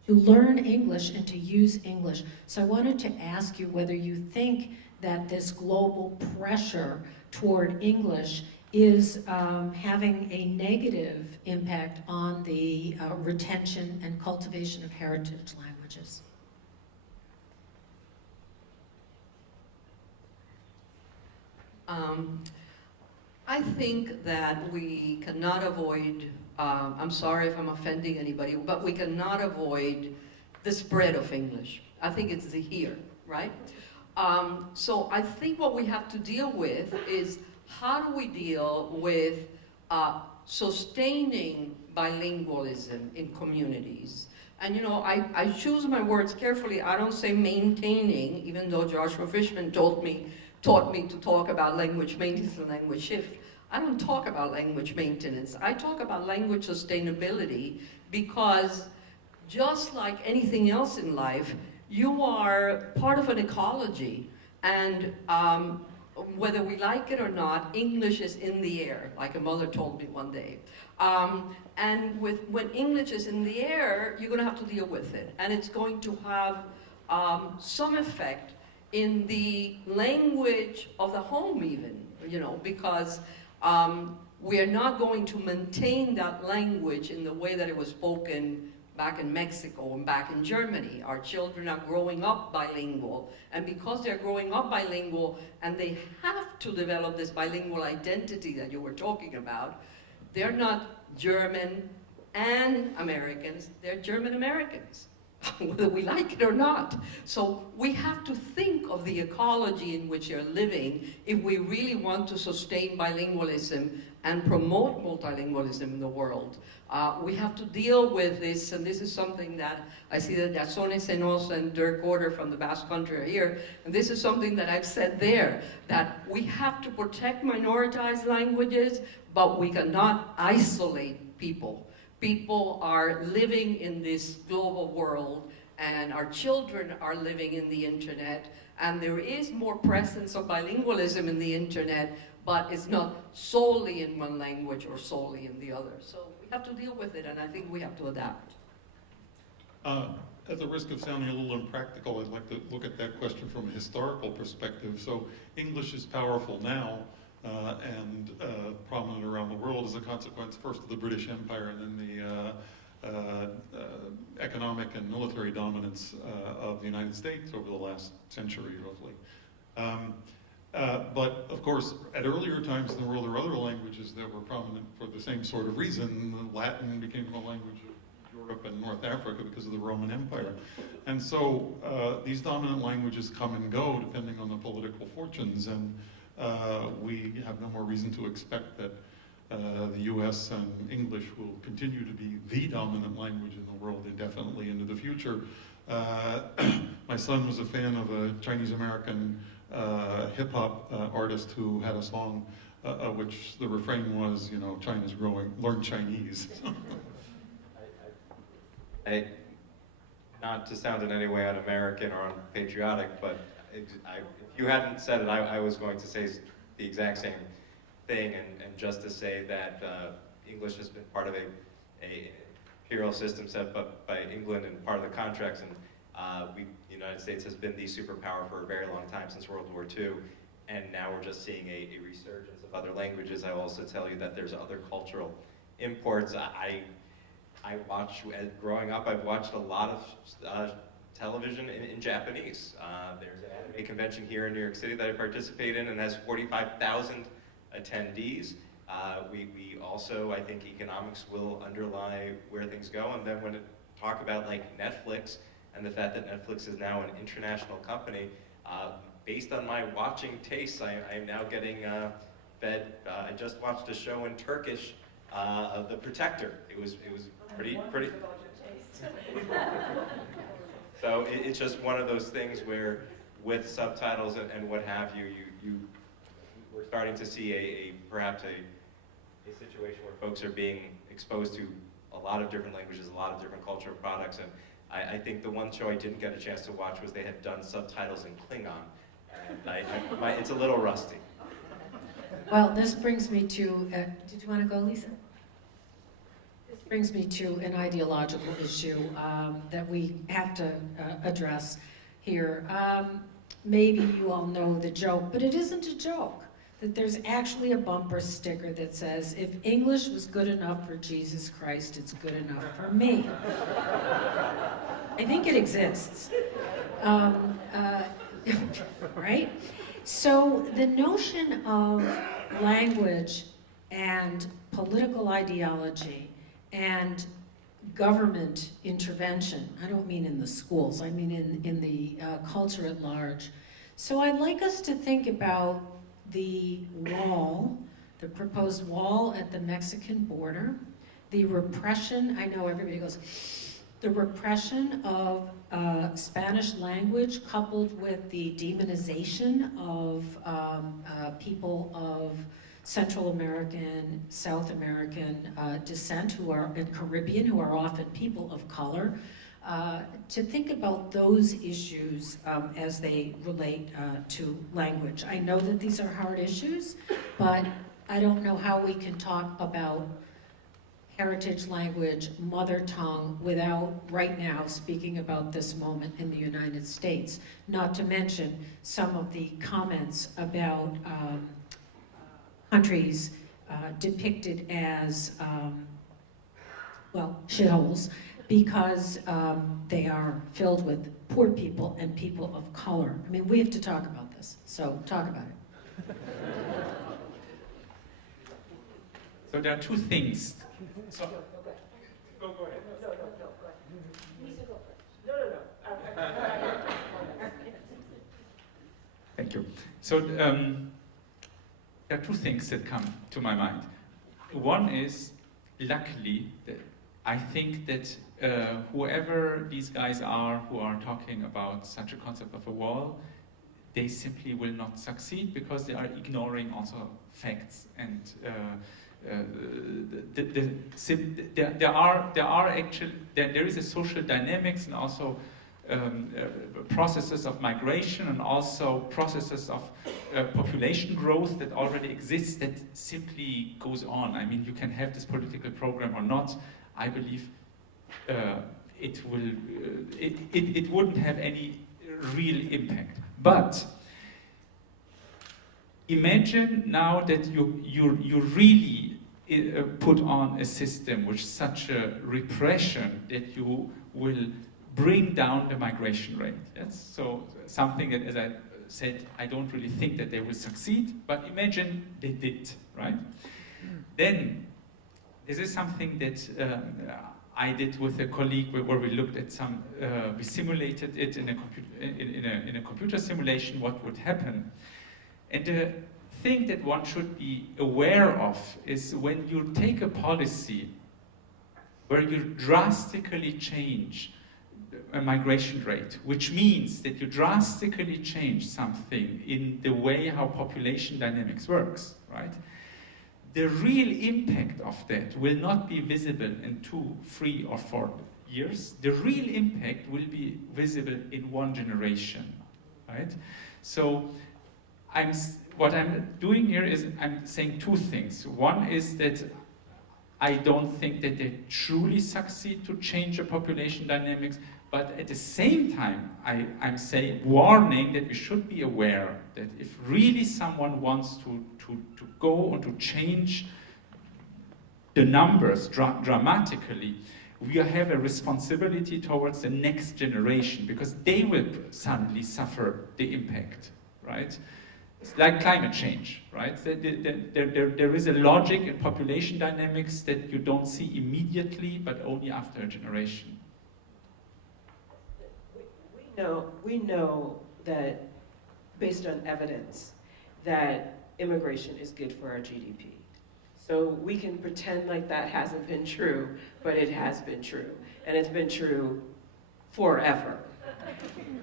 to learn English and to use English. So I wanted to ask you whether you think that this global pressure toward English is having a negative impact on the retention and cultivation of heritage languages. I think that we cannot avoid, I'm sorry if I'm offending anybody, but we cannot avoid the spread of English. I think it's the here, right? So I think what we have to deal with is how do we deal with sustaining bilingualism in communities? And you know, I choose my words carefully. I don't say maintaining, even though Joshua Fishman taught me to talk about language maintenance and language shift. I don't talk about language maintenance. I talk about language sustainability, because just like anything else in life, you are part of an ecology, and whether we like it or not, English is in the air, like a mother told me one day. And when English is in the air, you're going to have to deal with it, and it's going to have some effect in the language of the home even, you know, because we are not going to maintain that language in the way that it was spoken back in Mexico and back in Germany. Our children are growing up bilingual, and because they're growing up bilingual and they have to develop this bilingual identity that you were talking about, they're not German and Americans, they're German Americans, whether we like it or not. So we have to think of the ecology in which you're living if we really want to sustain bilingualism and promote multilingualism in the world. We have to deal with this, and this is something that I see that Yasemin Pamuk and Dirk Order from the Basque Country are here, and this is something that I've said there, that we have to protect minoritized languages, but we cannot isolate people. People are living in this global world, and our children are living in the internet, and there is more presence of bilingualism in the internet, but it's not solely in one language or solely in the other. So we have to deal with it, and I think we have to adapt. At the risk of sounding a little impractical, I'd like to look at that question from a historical perspective. So English is powerful now, and prominent around the world as a consequence first of the British Empire and then the economic and military dominance of the United States over the last century, roughly. But of course, at earlier times in the world, there were other languages that were prominent for the same sort of reason. Latin became the language of Europe and North Africa because of the Roman Empire. And so these dominant languages come and go depending on the political fortunes, and we have no more reason to expect that the US and English will continue to be the dominant language in the world indefinitely into the future. My son was a fan of a Chinese-American hip-hop artist who had a song which the refrain was, you know, China's growing, learn Chinese. Not to sound in any way un-American or unpatriotic, but if you hadn't said it, I was going to say the exact same thing, and just to say that English has been part of a imperial system set up by England and part of the contracts, and the United States has been the superpower for a very long time, since World War II, and now we're just seeing a resurgence of other languages. I will also tell you that there's other cultural imports. I watch, growing up, I've watched a lot of television in Japanese. There's an anime convention here in New York City that I participate in and has 45,000 attendees. We also, I think economics will underlie where things go, and then when it talk about like Netflix and the fact that Netflix is now an international company, based on my watching tastes, I am now getting fed. I just watched a show in Turkish, The Protector. It was pretty. So it's just one of those things where, with subtitles and what have you, we're starting to see perhaps a situation where folks are being exposed to a lot of different languages, a lot of different cultural products, and I think the one show I didn't get a chance to watch was they had done subtitles in Klingon, and it's a little rusty. Well, this brings me to, did you want to go, Lisa? This brings me to an ideological issue that we have to address here. Maybe you all know the joke, but it isn't a joke. That there's actually a bumper sticker that says, if English was good enough for Jesus Christ, it's good enough for me. I think it exists. Right? So the notion of language and political ideology and government intervention, I don't mean in the schools, I mean in the culture at large. So I'd like us to think about the wall, the proposed wall at the Mexican border, the repression, I know everybody goes, the repression of Spanish language coupled with the demonization of people of Central American, South American descent who are, and Caribbean, who are often people of color, to think about those issues as they relate to language. I know that these are hard issues, but I don't know how we can talk about heritage language, mother tongue, without right now speaking about this moment in the United States. Not to mention some of the comments about countries depicted as, well, shitholes, because they are filled with poor people and people of color. I mean, we have to talk about this, so talk about it. So there are two things. So, go ahead. Thank you. So there are two things that come to my mind. One is, luckily, I think that whoever these guys are who are talking about such a concept of a wall, they simply will not succeed because they are ignoring also facts and there is a social dynamics and also processes of migration and also processes of population growth that already exists that simply goes on. I mean, you can have this political program or not. I believe it wouldn't have any real impact. But imagine now that you really put on a system with such a repression that you will bring down the migration rate. That's so something that, as I said, I don't really think that they will succeed, but imagine they did, right? Then, this is something that I did with a colleague where we looked at some, we simulated it in a computer simulation, what would happen. And the thing that one should be aware of is when you take a policy where you drastically change a migration rate, which means that you drastically change something in the way how population dynamics works, right? The real impact of that will not be visible in 2, 3, or 4 years. The real impact will be visible in 1 generation, right? So what I'm doing here is I'm saying 2 things. One is that I don't think that they truly succeed to change the population dynamics, but at the same time, I'm saying, warning that we should be aware that if really someone wants to go and to change the numbers dramatically, we have a responsibility towards the next generation because they will suddenly suffer the impact, right? It's like climate change, right? There is a logic in population dynamics that you don't see immediately, but only after a generation. We know that, based on evidence, that immigration is good for our GDP. So we can pretend like that hasn't been true, but it has been true. And it's been true forever.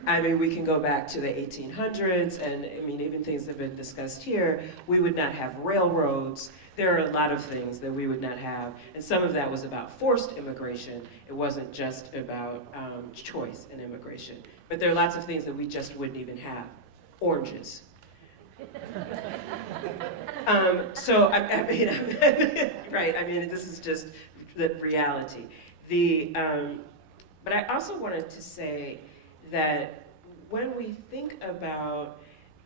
I mean, we can go back to the 1800s, and I mean, even things that have been discussed here, we would not have railroads. There are a lot of things that we would not have, and some of that was about forced immigration. It wasn't just about choice in immigration. But there are lots of things that we just wouldn't even have. Oranges. So, I mean, right, I mean, this is just the reality. But I also wanted to say that when we think about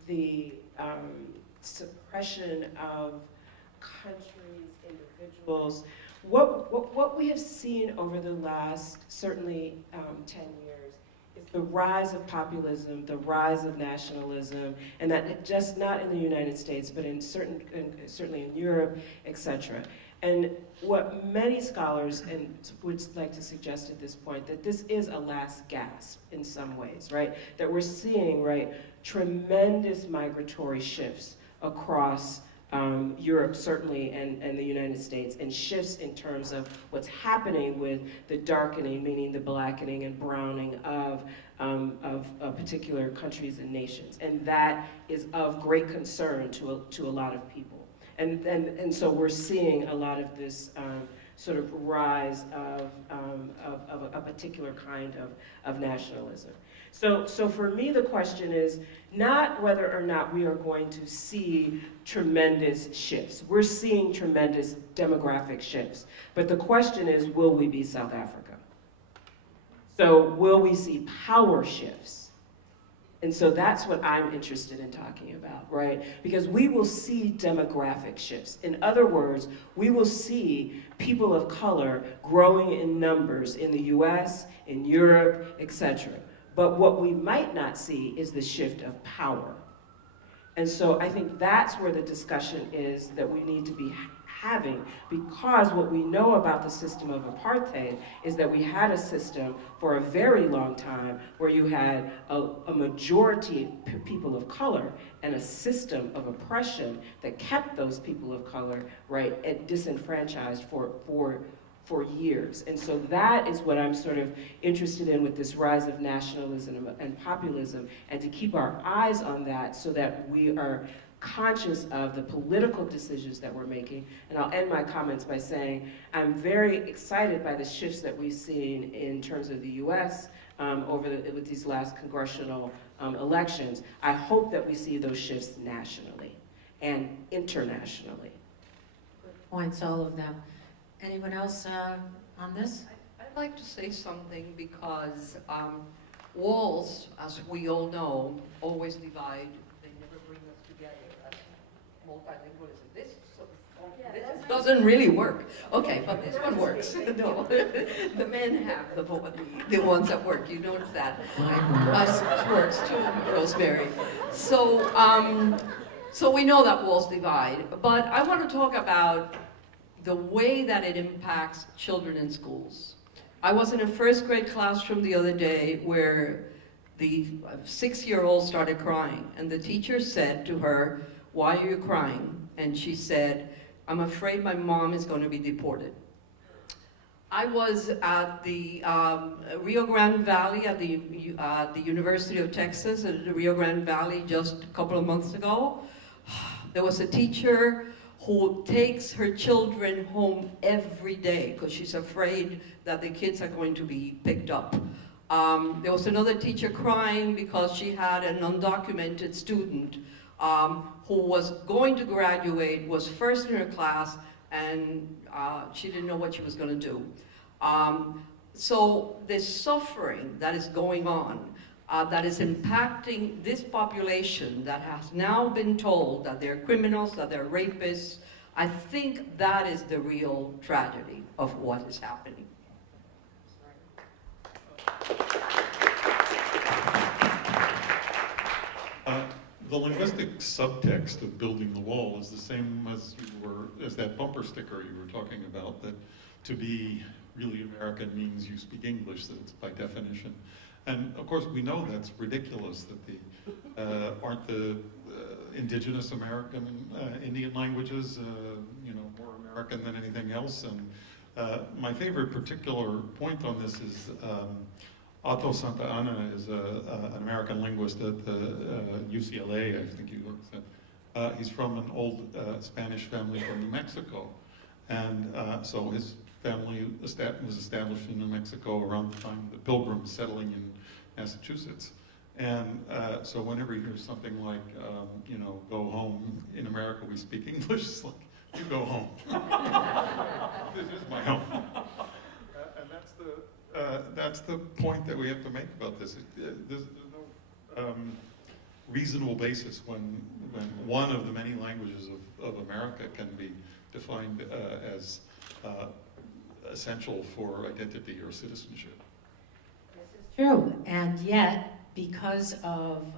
the suppression of countries, individuals, what we have seen over the last, certainly 10 years, is the rise of populism, the rise of nationalism, and that just not in the United States, but in certainly in Europe, etc. And what many scholars would like to suggest at this point, that this is a last gasp in some ways, right? That we're seeing, right, tremendous migratory shifts across Europe, certainly, and the United States, and shifts in terms of what's happening with the darkening, meaning the blackening and browning of particular countries and nations. And that is of great concern to a lot of people. And so we're seeing a lot of this sort of rise of a particular kind of nationalism. So for me, the question is not whether or not we are going to see tremendous shifts. We're seeing tremendous demographic shifts. But the question is, will we be South Africa? So will we see power shifts? And so that's what I'm interested in talking about, right? Because we will see demographic shifts. In other words, we will see people of color growing in numbers in the US, in Europe, etc. But what we might not see is the shift of power. And so I think that's where the discussion is that we need to be having, because what we know about the system of apartheid is that we had a system for a very long time where you had a majority people of color and a system of oppression that kept those people of color, right, and disenfranchised for years. And so that is what I'm sort of interested in with this rise of nationalism and populism, and to keep our eyes on that so that we are conscious of the political decisions that we're making. And I'll end my comments by saying I'm very excited by the shifts that we've seen in terms of the US with these last congressional elections. I hope that we see those shifts nationally and internationally. Good points, all of them. Anyone else on this? I'd like to say something because walls, as we all know, always divide. They never bring us together. That's multilingualism. This doesn't really work. Okay, but this one works. No, the men have the ones that work. You notice that. Us works too, Rosemary. So, so we know that walls divide. But I want to talk about the way that it impacts children in schools. I was in a first grade classroom the other day where the 6-year-old started crying, and the teacher said to her, "Why are you crying?" And she said, "I'm afraid my mom is going to be deported." I was at the Rio Grande Valley at the University of Texas, at the Rio Grande Valley just a couple of months ago. There was a teacher who takes her children home every day because she's afraid that the kids are going to be picked up. There was another teacher crying because she had an undocumented student who was going to graduate, was first in her class, and she didn't know what she was going to do. So the suffering that is going on, that is impacting this population that has now been told that they're criminals, that they're rapists, I think that is the real tragedy of what is happening. The linguistic subtext of building the wall is the same as that bumper sticker you were talking about, that to be really American means you speak English, that's by definition. And of course we know that's ridiculous, that aren't the indigenous American Indian languages more American than anything else. And my favorite particular point on this is Otto Santa Ana is an American linguist at the UCLA, I think he works at. He's from an old Spanish family from New Mexico. And so his family was established in New Mexico around the time the Pilgrims settling in Massachusetts. And so whenever he hears something like, you know, go home, in America we speak English, it's like, you go home. This is my home. And that's the point that we have to make about this. There's no reasonable basis when one of the many languages of America can be defined as essential for identity or citizenship. This is true, and yet, because of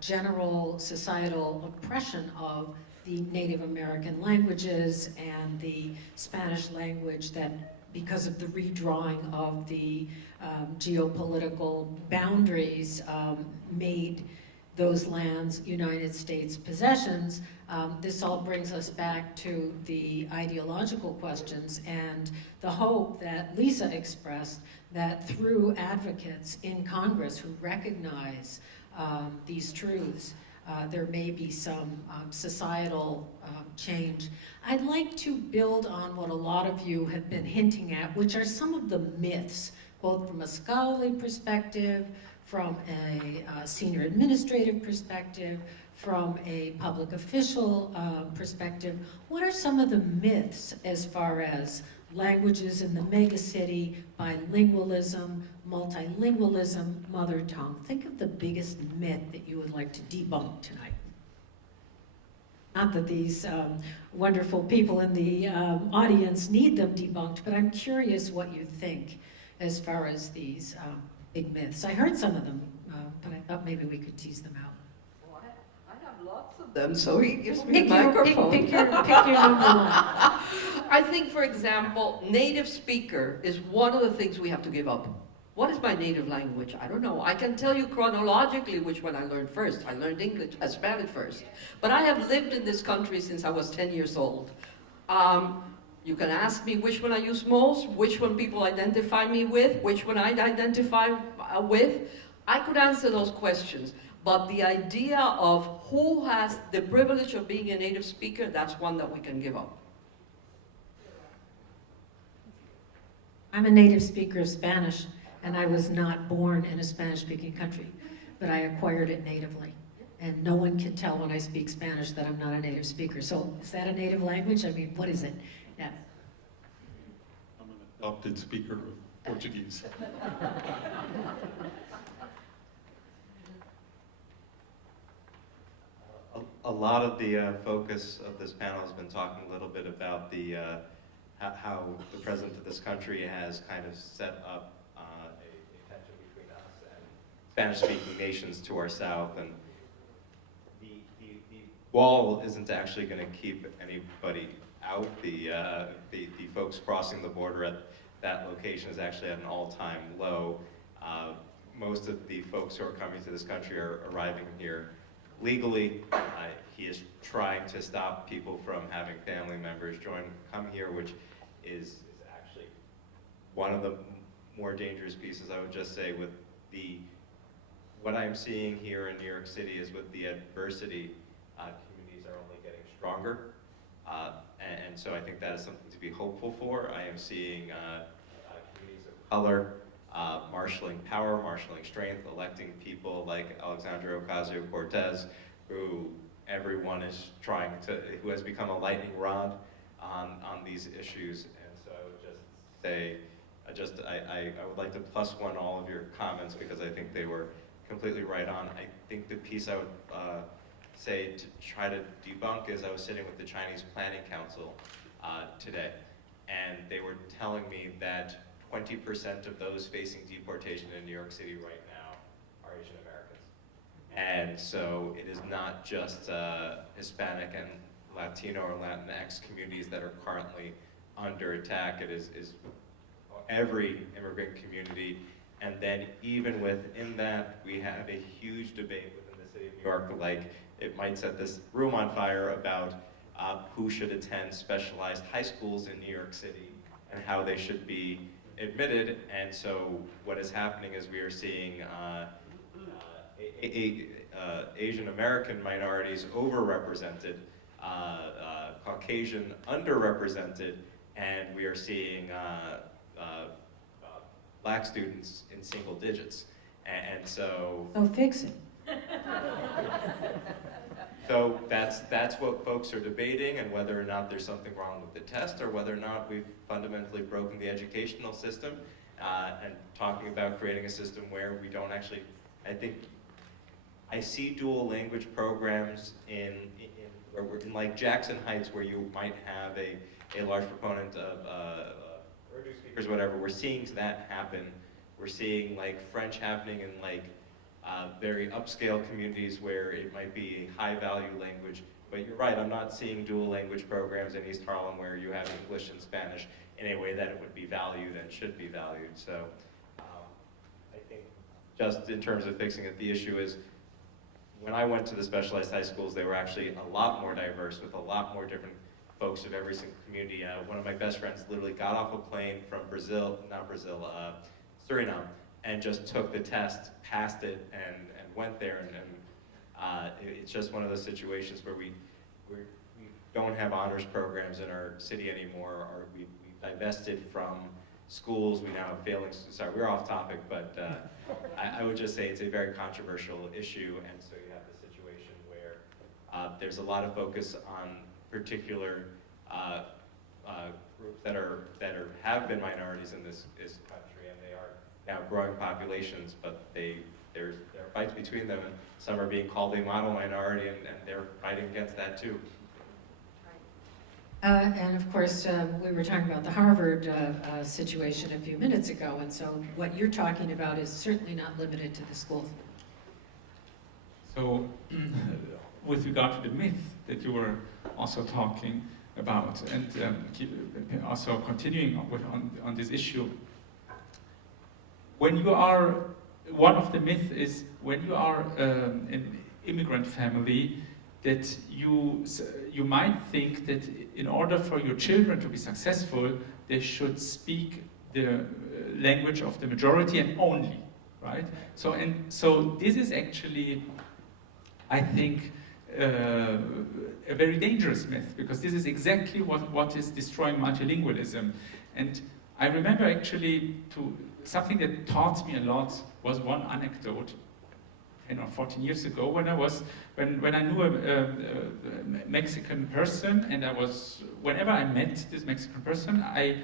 general societal oppression of the Native American languages and the Spanish language, that because of the redrawing of the geopolitical boundaries made those lands United States possessions, this all brings us back to the ideological questions and the hope that Lisa expressed, that through advocates in Congress who recognize these truths, there may be some societal change. I'd like to build on what a lot of you have been hinting at, which are some of the myths, both from a scholarly perspective, from a senior administrative perspective, from a public official perspective. What are some of the myths as far as languages in the megacity, bilingualism, multilingualism, mother tongue? Think of the biggest myth that you would like to debunk tonight. Not that these wonderful people in the audience need them debunked, but I'm curious what you think as far as these big myths. I heard some of them, but I thought maybe we could tease them out. Well, I have lots of them, so he gives me a microphone. Pick your number one. I think, for example, native speaker is one of the things we have to give up. What is my native language? I don't know. I can tell you chronologically which one I learned first. I learned English, Spanish first. But I have lived in this country since I was 10 years old. You can ask me which one I use most, which one people identify me with, which one I identify with. I could answer those questions. But the idea of who has the privilege of being a native speaker, that's one that we can give up. I'm a native speaker of Spanish, and I was not born in a Spanish-speaking country, but I acquired it natively. And no one can tell when I speak Spanish that I'm not a native speaker. So is that a native language? I mean, what is it? Yeah. I'm an adopted speaker of Portuguese. A lot of the focus of this panel has been talking a little bit about the how the president of this country has kind of set up a tension between us and Spanish-speaking nations to our south, and the wall isn't actually going to keep anybody out. The folks crossing the border at that location is actually at an all-time low. Most of the folks who are coming to this country are arriving here legally. He is trying to stop people from having family members come here, which is actually one of the more dangerous pieces, I would just say, with what I'm seeing here in New York City is with the adversity, communities are only getting stronger. And so I think that is something to be hopeful for. I am seeing communities of color marshaling power, marshaling strength, electing people like Alexandria Ocasio-Cortez, who everyone is who has become a lightning rod on these issues. And so I would just say, I would like to plus one all of your comments because I think they were completely right on. I think the piece I would say to try to debunk is I was sitting with the Chinese Planning Council today, and they were telling me that 20% of those facing deportation in New York City right now are Asian Americans. And so it is not just Hispanic and Latino or Latinx communities that are currently under attack. It is every immigrant community. And then even within that, we have a huge debate within the city of New York, like it might set this room on fire about who should attend specialized high schools in New York City and how they should be admitted, and so what is happening is we are seeing Asian American minorities overrepresented, Caucasian underrepresented, and we are seeing black students in single digits. And so... So fix it. So that's what folks are debating, and whether or not there's something wrong with the test, or whether or not we've fundamentally broken the educational system, and talking about creating a system where we don't actually, I see dual language programs in like Jackson Heights, where you might have a large proponent of Urdu speakers, whatever. We're seeing that happen. We're seeing like French happening in like very upscale communities where it might be a high value language. But you're right, I'm not seeing dual language programs in East Harlem where you have English and Spanish in a way that it would be valued and should be valued. So I think just in terms of fixing it, the issue is when I went to the specialized high schools, they were actually a lot more diverse with a lot more different folks of every single community. One of my best friends literally got off a plane from Suriname, and just took the test, passed it, and went there. And it's just one of those situations where we don't have honors programs in our city anymore, or we divested from schools. We now have failing, sorry, we're off topic, but I would just say it's a very controversial issue, and so you have the situation where there's a lot of focus on particular groups that have been minorities in this country, and they are now growing populations, but there are fights between them, and some are being called a model minority, and they're fighting against that too. And of course, we were talking about the Harvard situation a few minutes ago, and so what you're talking about is certainly not limited to the schools. So, with regard to the myth that you were also talking about, and also continuing on this issue, when you are, one of the myths is when you are an immigrant family, that you might think that in order for your children to be successful, they should speak the language of the majority and only, right? So this is actually, I think, a very dangerous myth, because this is exactly what is destroying multilingualism. And I remember actually something that taught me a lot was one anecdote. 10 or 14 years ago, when I knew a Mexican person, and whenever I met this Mexican person, I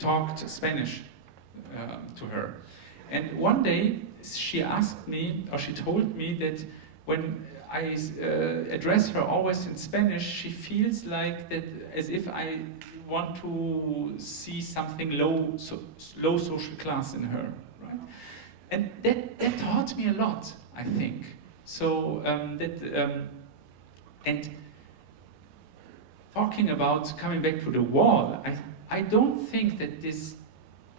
talked Spanish to her. And one day she asked me, or she told me that when I address her always in Spanish, she feels like that as if I want to see something low social class in her, right? And that taught me a lot, I think. So and talking about coming back to the wall, I don't think that this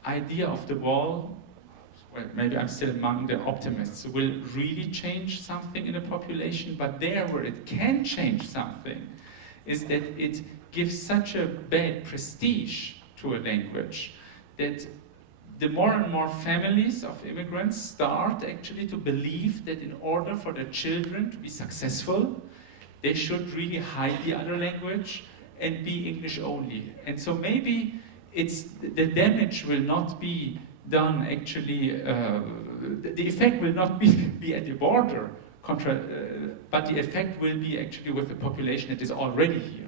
idea of the wall, well, maybe I'm still among the optimists, will really change something in a population, but there where it can change something is that it gives such a bad prestige to a language that the more and more families of immigrants start actually to believe that in order for their children to be successful, they should really hide the other language and be English only. And so maybe the damage will not be done actually, the effect will not be at the border, but the effect will be actually with the population that is already here.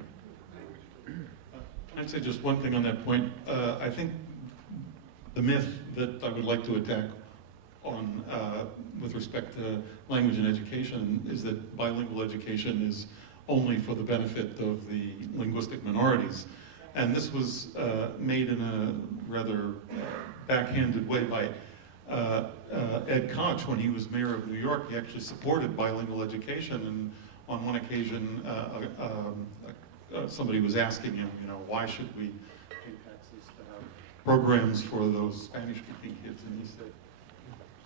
I'd say just one thing on that point. I think the myth that I would like to attack on with respect to language and education is that bilingual education is only for the benefit of the linguistic minorities. And this was made in a rather backhanded way by Ed Koch when he was mayor of New York. He actually supported bilingual education, and on one occasion somebody was asking him, why should we pay taxes to have programs for those Spanish-speaking kids? And he said,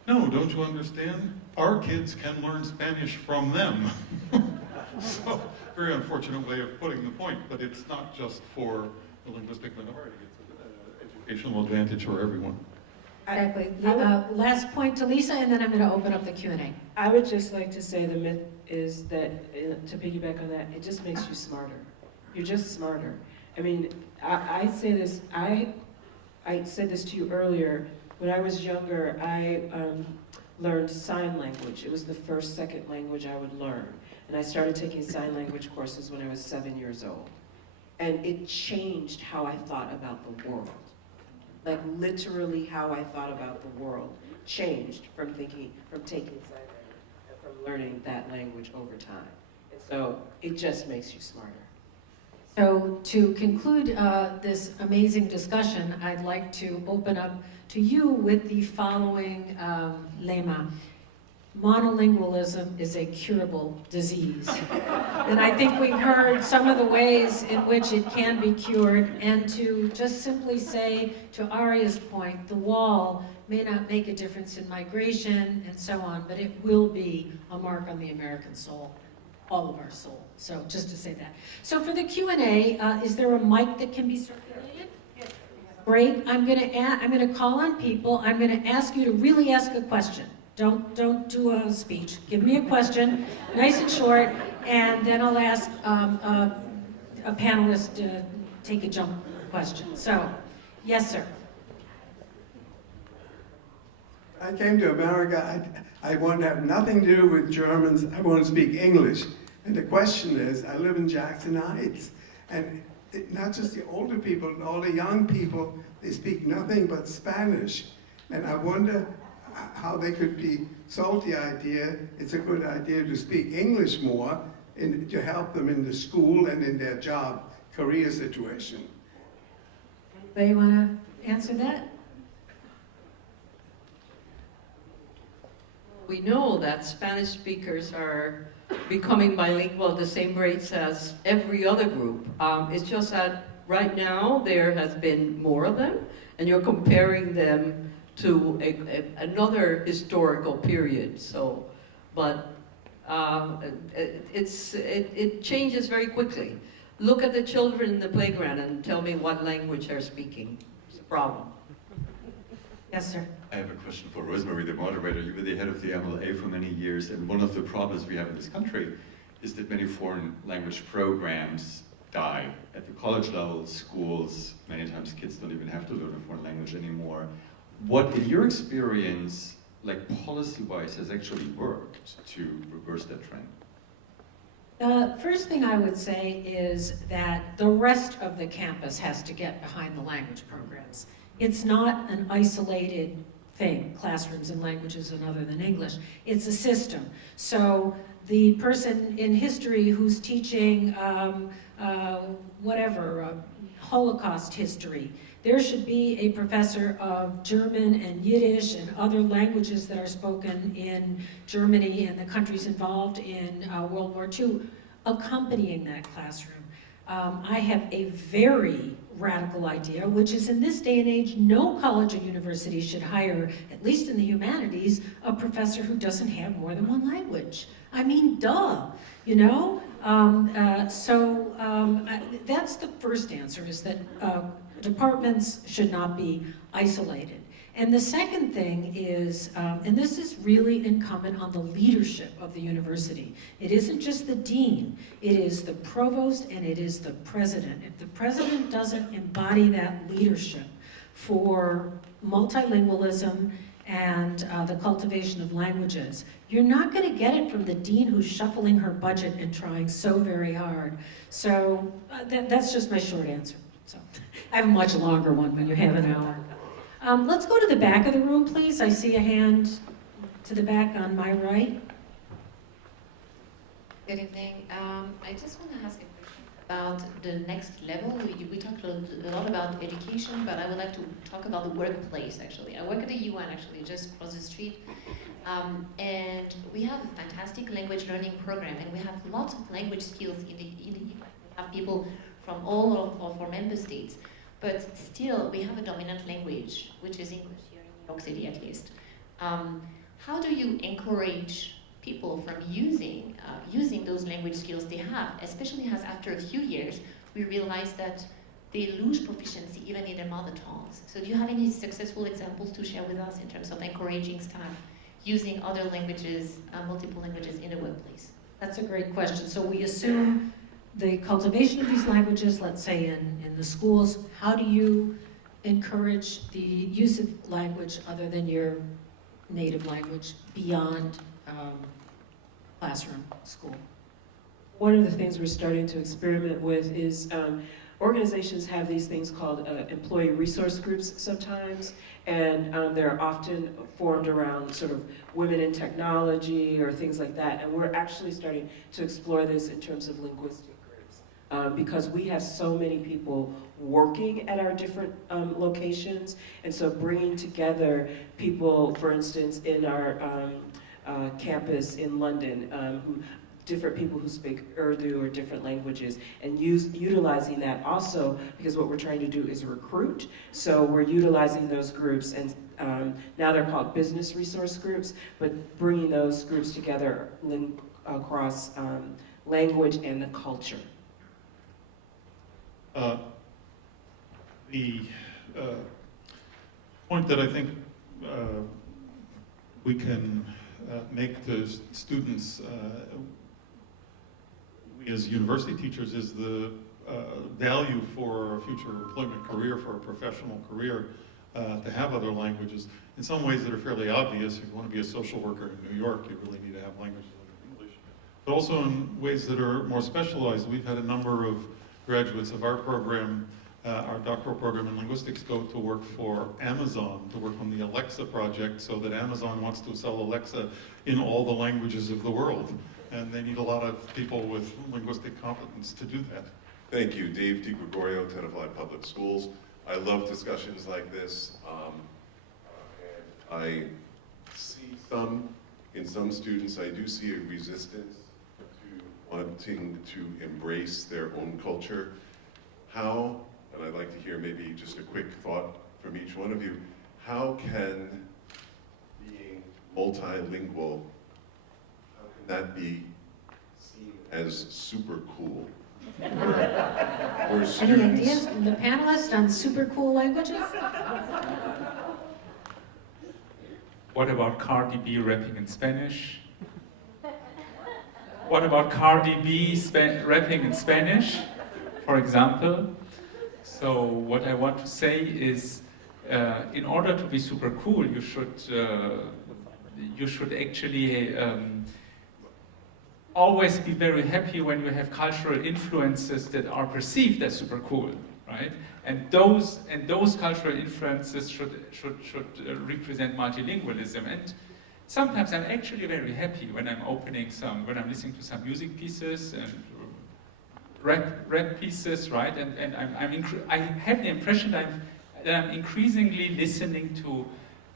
no, don't you understand? Our kids can learn Spanish from them. So, very unfortunate way of putting the point, but it's not just for the linguistic minority, it's education educational advantage for everyone. Exactly. Last point to Lisa, and then I'm going to open up the Q&A. I would just like to say the myth is that, to piggyback on that, it just makes you smarter. You're just smarter. I mean, I say this, I said this to you earlier. When I was younger, I learned sign language. It was the first, second language I would learn. And I started taking sign language courses when I was 7 years old. And it changed how I thought about the world. Like literally how I thought about the world changed from taking sign language and from learning that language over time. And so it just makes you smarter. So to conclude this amazing discussion, I'd like to open up to you with the following lema. Monolingualism is a curable disease. And I think we've heard some of the ways in which it can be cured, and to just simply say, to Aria's point, the wall may not make a difference in migration and so on, but it will be a mark on the American soul, all of our soul. So just to say that. So for the Q&A, is there a mic that can be circulated? Yes. Great. I'm gonna call on people. I'm gonna ask you to really ask a question. Don't do a speech. Give me a question, nice and short, and then I'll ask a panelist to take a jump question. So, yes, sir. I came to America. I want to have nothing to do with Germans. I want to speak English. And the question is, I live in Jackson Heights, and not just the older people, all the young people, they speak nothing but Spanish. And I wonder how they could be sold the idea, it's a good idea to speak English more to help them in the school and in their job, career situation. Anybody want to answer that? We know that Spanish speakers are becoming bilingual at the same rates as every other group. It's just that right now there has been more of them, and you're comparing them to another historical period. So, but it changes very quickly. Look at the children in the playground and tell me what language they're speaking. It's a problem. Yes, sir. I have a question for Rosemary, the moderator. You were the head of the MLA for many years, and one of the problems we have in this country is that many foreign language programs die. At the college level, schools, many times kids don't even have to learn a foreign language anymore. What, in your experience, like policy-wise, has actually worked to reverse that trend? The first thing I would say is that the rest of the campus has to get behind the language programs. It's not an isolated thing, classrooms and languages and other than English. It's a system. So the person in history who's teaching Holocaust history, there should be a professor of German and Yiddish and other languages that are spoken in Germany and the countries involved in World War II accompanying that classroom. I have a very radical idea, which is in this day and age, no college or university should hire, at least in the humanities, a professor who doesn't have more than one language. I mean, duh, you know? That's the first answer, is that departments should not be isolated. And the second thing is, and this is really incumbent on the leadership of the university. It isn't just the dean, it is the provost and it is the president. If the president doesn't embody that leadership for multilingualism and the cultivation of languages, you're not going to get it from the dean who's shuffling her budget and trying so very hard. So that's just my short answer. So I have a much longer one when you have an hour. Let's go to the back of the room, please. I see a hand to the back on my right. Good evening. I just want to ask a question about the next level. We talked a lot about education, but I would like to talk about the workplace, actually. I work at the UN, actually, just across the street. And we have a fantastic language learning program, and we have lots of language skills in the UN. We have people from all of our member states. But still, we have a dominant language, which is English here in New York City, at least. How do you encourage people from using those language skills they have, especially as after a few years, we realize that they lose proficiency even in their mother tongues. So do you have any successful examples to share with us in terms of encouraging staff using other languages, multiple languages in the workplace? That's a great question. So we assume the cultivation of these languages, let's say in the schools. How do you encourage the use of language other than your native language beyond classroom, school? One of the things we're starting to experiment with is organizations have these things called employee resource groups sometimes, and they're often formed around sort of women in technology or things like that, and we're actually starting to explore this in terms of linguistic groups because we have so many people working at our different locations, and so bringing together people, for instance, in our campus in London, different people who speak Urdu or different languages, and utilizing that also, because what we're trying to do is recruit. So we're utilizing those groups, and now they're called business resource groups, but bringing those groups together across language and the culture. The point that I think we can make to students as university teachers is the value for a future employment career, for a professional career, to have other languages. In some ways that are fairly obvious, if you want to be a social worker in New York, you really need to have languages like English. But also in ways that are more specialized. We've had a number of graduates of our program, our doctoral program in linguistics, go to work for Amazon, to work on the Alexa project, so that Amazon wants to sell Alexa in all the languages of the world. And they need a lot of people with linguistic competence to do that. Thank you, Dave DiGregorio, Tenafly Public Schools. I love discussions like this. I see in some students, I do see a resistance to wanting to embrace their own culture. How, and I'd like to hear maybe just a quick thought from each one of you, how can being multilingual, how can that be seen as super cool? Or students... Any ideas from the panelists on super cool languages? What about Cardi B rapping in Spanish? What about Cardi B rapping in Spanish, for example? So what I want to say is, in order to be super cool, you should actually always be very happy when you have cultural influences that are perceived as super cool, right? And those cultural influences should represent multilingualism. And sometimes I'm actually very happy when I'm when I'm listening to some music pieces and rap pieces, right? And I have the impression that I'm increasingly listening to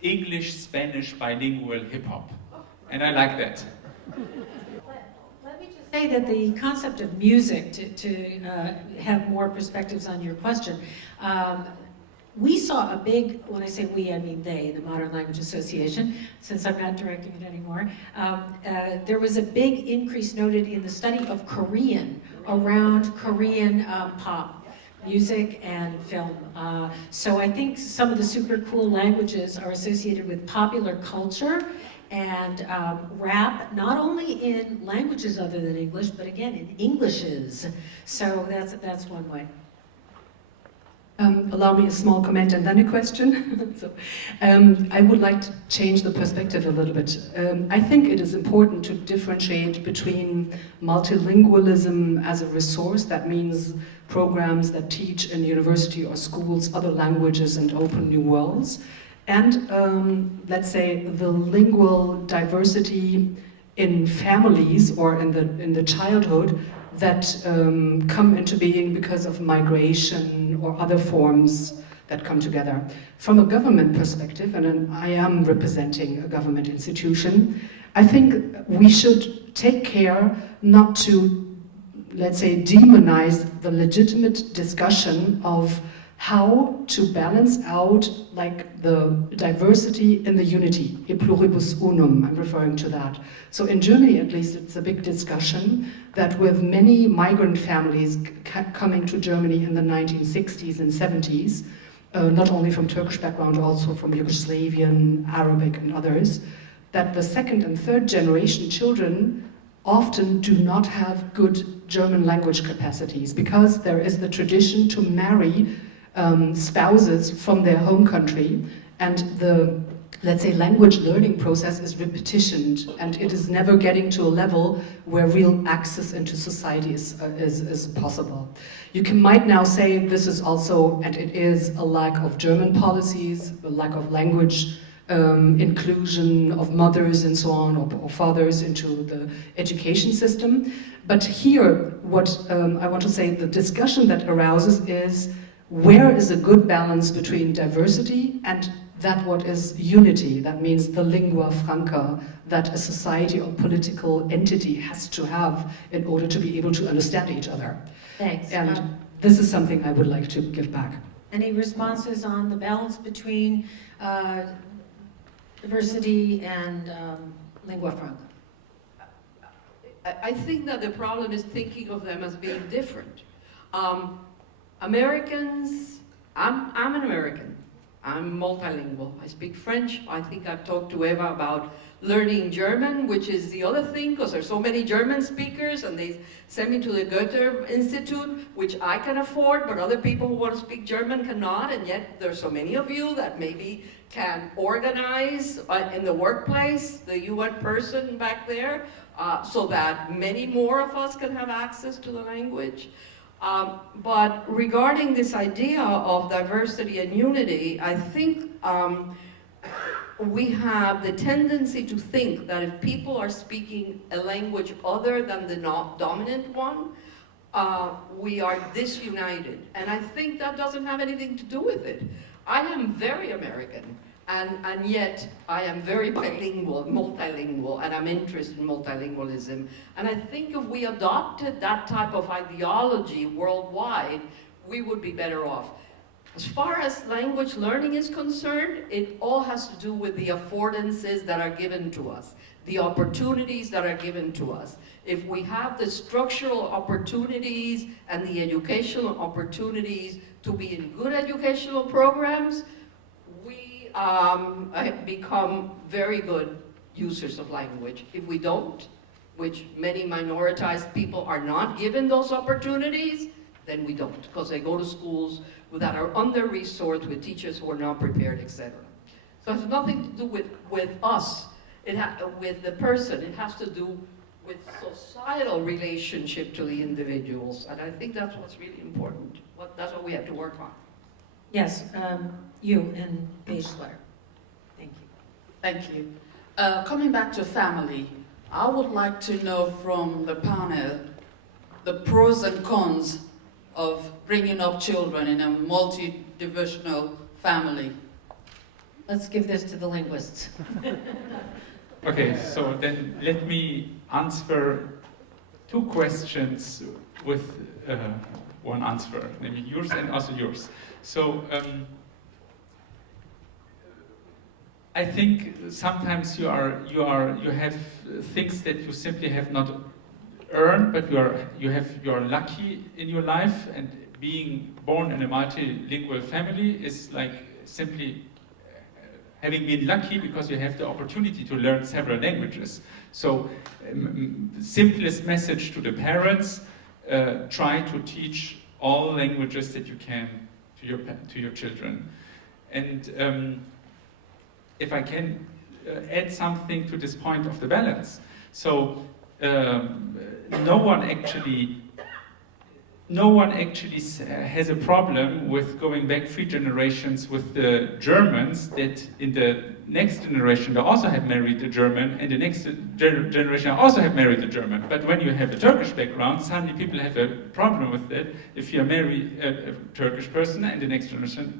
English-Spanish bilingual hip-hop. And I like that. Let me just say that the concept of music, to have more perspectives on your question, we saw a big, when I say we, I mean they, the Modern Language Association, since I'm not directing it anymore, there was a big increase noted in the study of Korean, around Korean pop music and film. So I think some of the super cool languages are associated with popular culture and rap, not only in languages other than English, but again in Englishes. So that's one way. Allow me a small comment and then a question. So, I would like to change the perspective a little bit. I think it is important to differentiate between multilingualism as a resource, that means programs that teach in university or schools other languages and open new worlds, and let's say the lingual diversity in families or in the childhood that come into being because of migration or other forms that come together. From a government perspective, and I am representing a government institution, I think we should take care not to, let's say, demonize the legitimate discussion of how to balance out like the diversity in the unity, e pluribus unum, I'm referring to that. So in Germany at least it's a big discussion that with many migrant families coming to Germany in the 1960s and 70s, not only from Turkish background, also from Yugoslavian, Arabic and others, that the second and third generation children often do not have good German language capacities because there is the tradition to marry spouses from their home country, and the, let's say, language learning process is repetitioned, and it is never getting to a level where real access into society is possible. You might now say this is also, and it is, a lack of German policies, a lack of language inclusion of mothers and so on, or fathers into the education system. But here, what I want to say, the discussion that arouses is, where is a good balance between diversity and that what is unity? That means the lingua franca that a society or political entity has to have in order to be able to understand each other. Thanks. And this is something I would like to give back. Any responses on the balance between diversity and lingua franca? I think that the problem is thinking of them as being different. Americans, I'm an American. I'm multilingual. I speak French. I think I've talked to Eva about learning German, which is the other thing, because there's so many German speakers, and they send me to the Goethe Institute, which I can afford, but other people who want to speak German cannot, and yet there's so many of you that maybe can organize in the workplace, the UN person back there, so that many more of us can have access to the language. But regarding this idea of diversity and unity, I think we have the tendency to think that if people are speaking a language other than the dominant one, we are disunited. And I think that doesn't have anything to do with it. I am very American, and yet I am very bilingual, multilingual, and I'm interested in multilingualism. And I think if we adopted that type of ideology worldwide, we would be better off. As far as language learning is concerned, it all has to do with the affordances that are given to us, the opportunities that are given to us. If we have the structural opportunities and the educational opportunities to be in good educational programs, we become very good users of language. If we don't, which many minoritized people are not given those opportunities, then we don't, because they go to schools that are under-resourced with teachers who are not prepared, etc. So it has nothing to do with us, with the person. It has to do with societal relationship to the individuals, and I think that's what's really important. That's what we have to work on. Yes, you and Bachelor. Thank you. Thank you. Coming back to family, I would like to know from the panel the pros and cons of bringing up children in a multi-divisional family. Let's give this to the linguists. Okay, so then let me answer two questions with one answer, maybe yours and also yours. So I think sometimes you have things that you simply have not earned, but you're lucky in your life, and being born in a multilingual family is like simply having been lucky because you have the opportunity to learn several languages. So simplest message to the parents, try to teach all languages that you can to your children. And if I can add something to this point of the balance. So no one actually has a problem with going back 3 generations with the Germans, that in the next generation they also have married a German, and the next generation also have married a German. But when you have a Turkish background, suddenly people have a problem with it if you marry a Turkish person and the next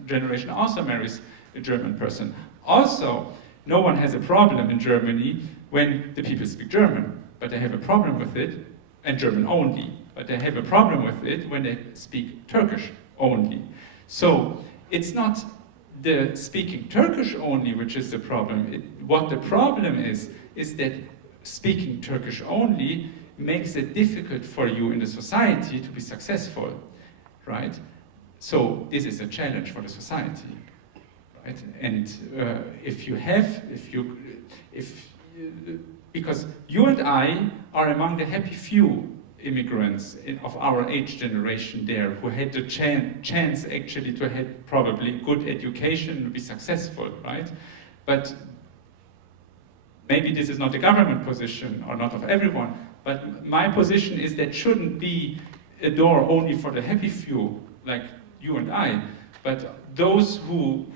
generation also marries a German person. Also, no one has a problem in Germany when the people speak German, but they have a problem with it, and German only. But they have a problem with it when they speak Turkish only. So it's not the speaking Turkish only which is the problem. What the problem is that speaking Turkish only makes it difficult for you in the society to be successful, right? So this is a challenge for the society, right? And because you and I are among the happy few immigrants of our age generation there who had the chance actually to have probably good education and be successful, right? But maybe this is not the government position or not of everyone, but my position is that shouldn't be a door only for the happy few like you and I, but those who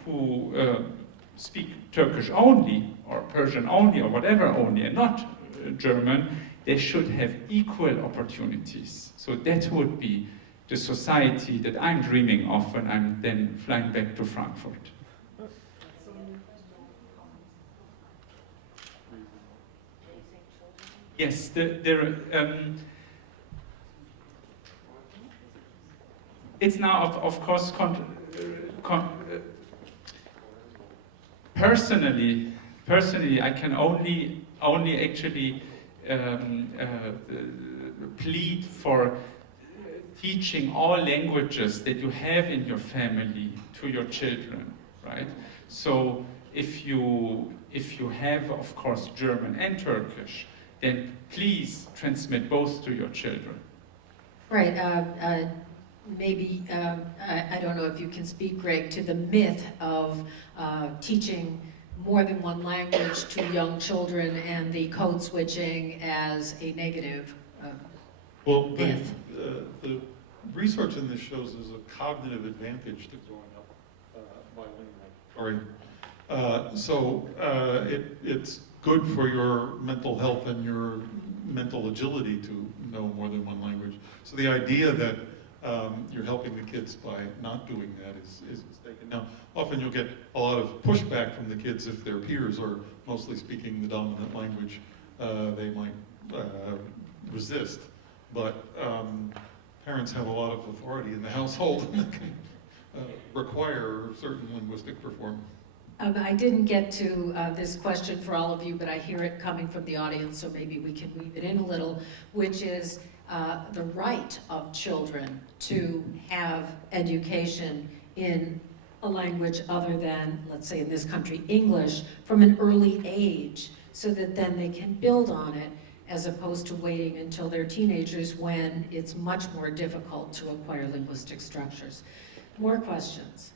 speak Turkish only or Persian only or whatever only and not German, they should have equal opportunities. So that would be the society that I'm dreaming of when I'm then flying back to Frankfurt. Yes, it's now, of course, personally, I can only actually plead for teaching all languages that you have in your family to your children, right? So if you have, of course, German and Turkish, then please transmit both to your children. Right. Maybe, I don't know if you can speak, Greg, to the myth of teaching more than one language to young children and the code switching as a negative myth. The research in this shows there's a cognitive advantage to growing up bilingual. It's good for your mental health and your mental agility to know more than one language. So the idea that you're helping the kids by not doing that is mistaken. Now, often you'll get a lot of pushback from the kids if their peers are mostly speaking the dominant language. They might resist, but parents have a lot of authority in the household and can require certain linguistic performance. I didn't get to this question for all of you, but I hear it coming from the audience, so maybe we can weave it in a little, which is the right of children to have education in a language other than, let's say in this country, English, from an early age, so that then they can build on it, as opposed to waiting until they're teenagers when it's much more difficult to acquire linguistic structures. More questions?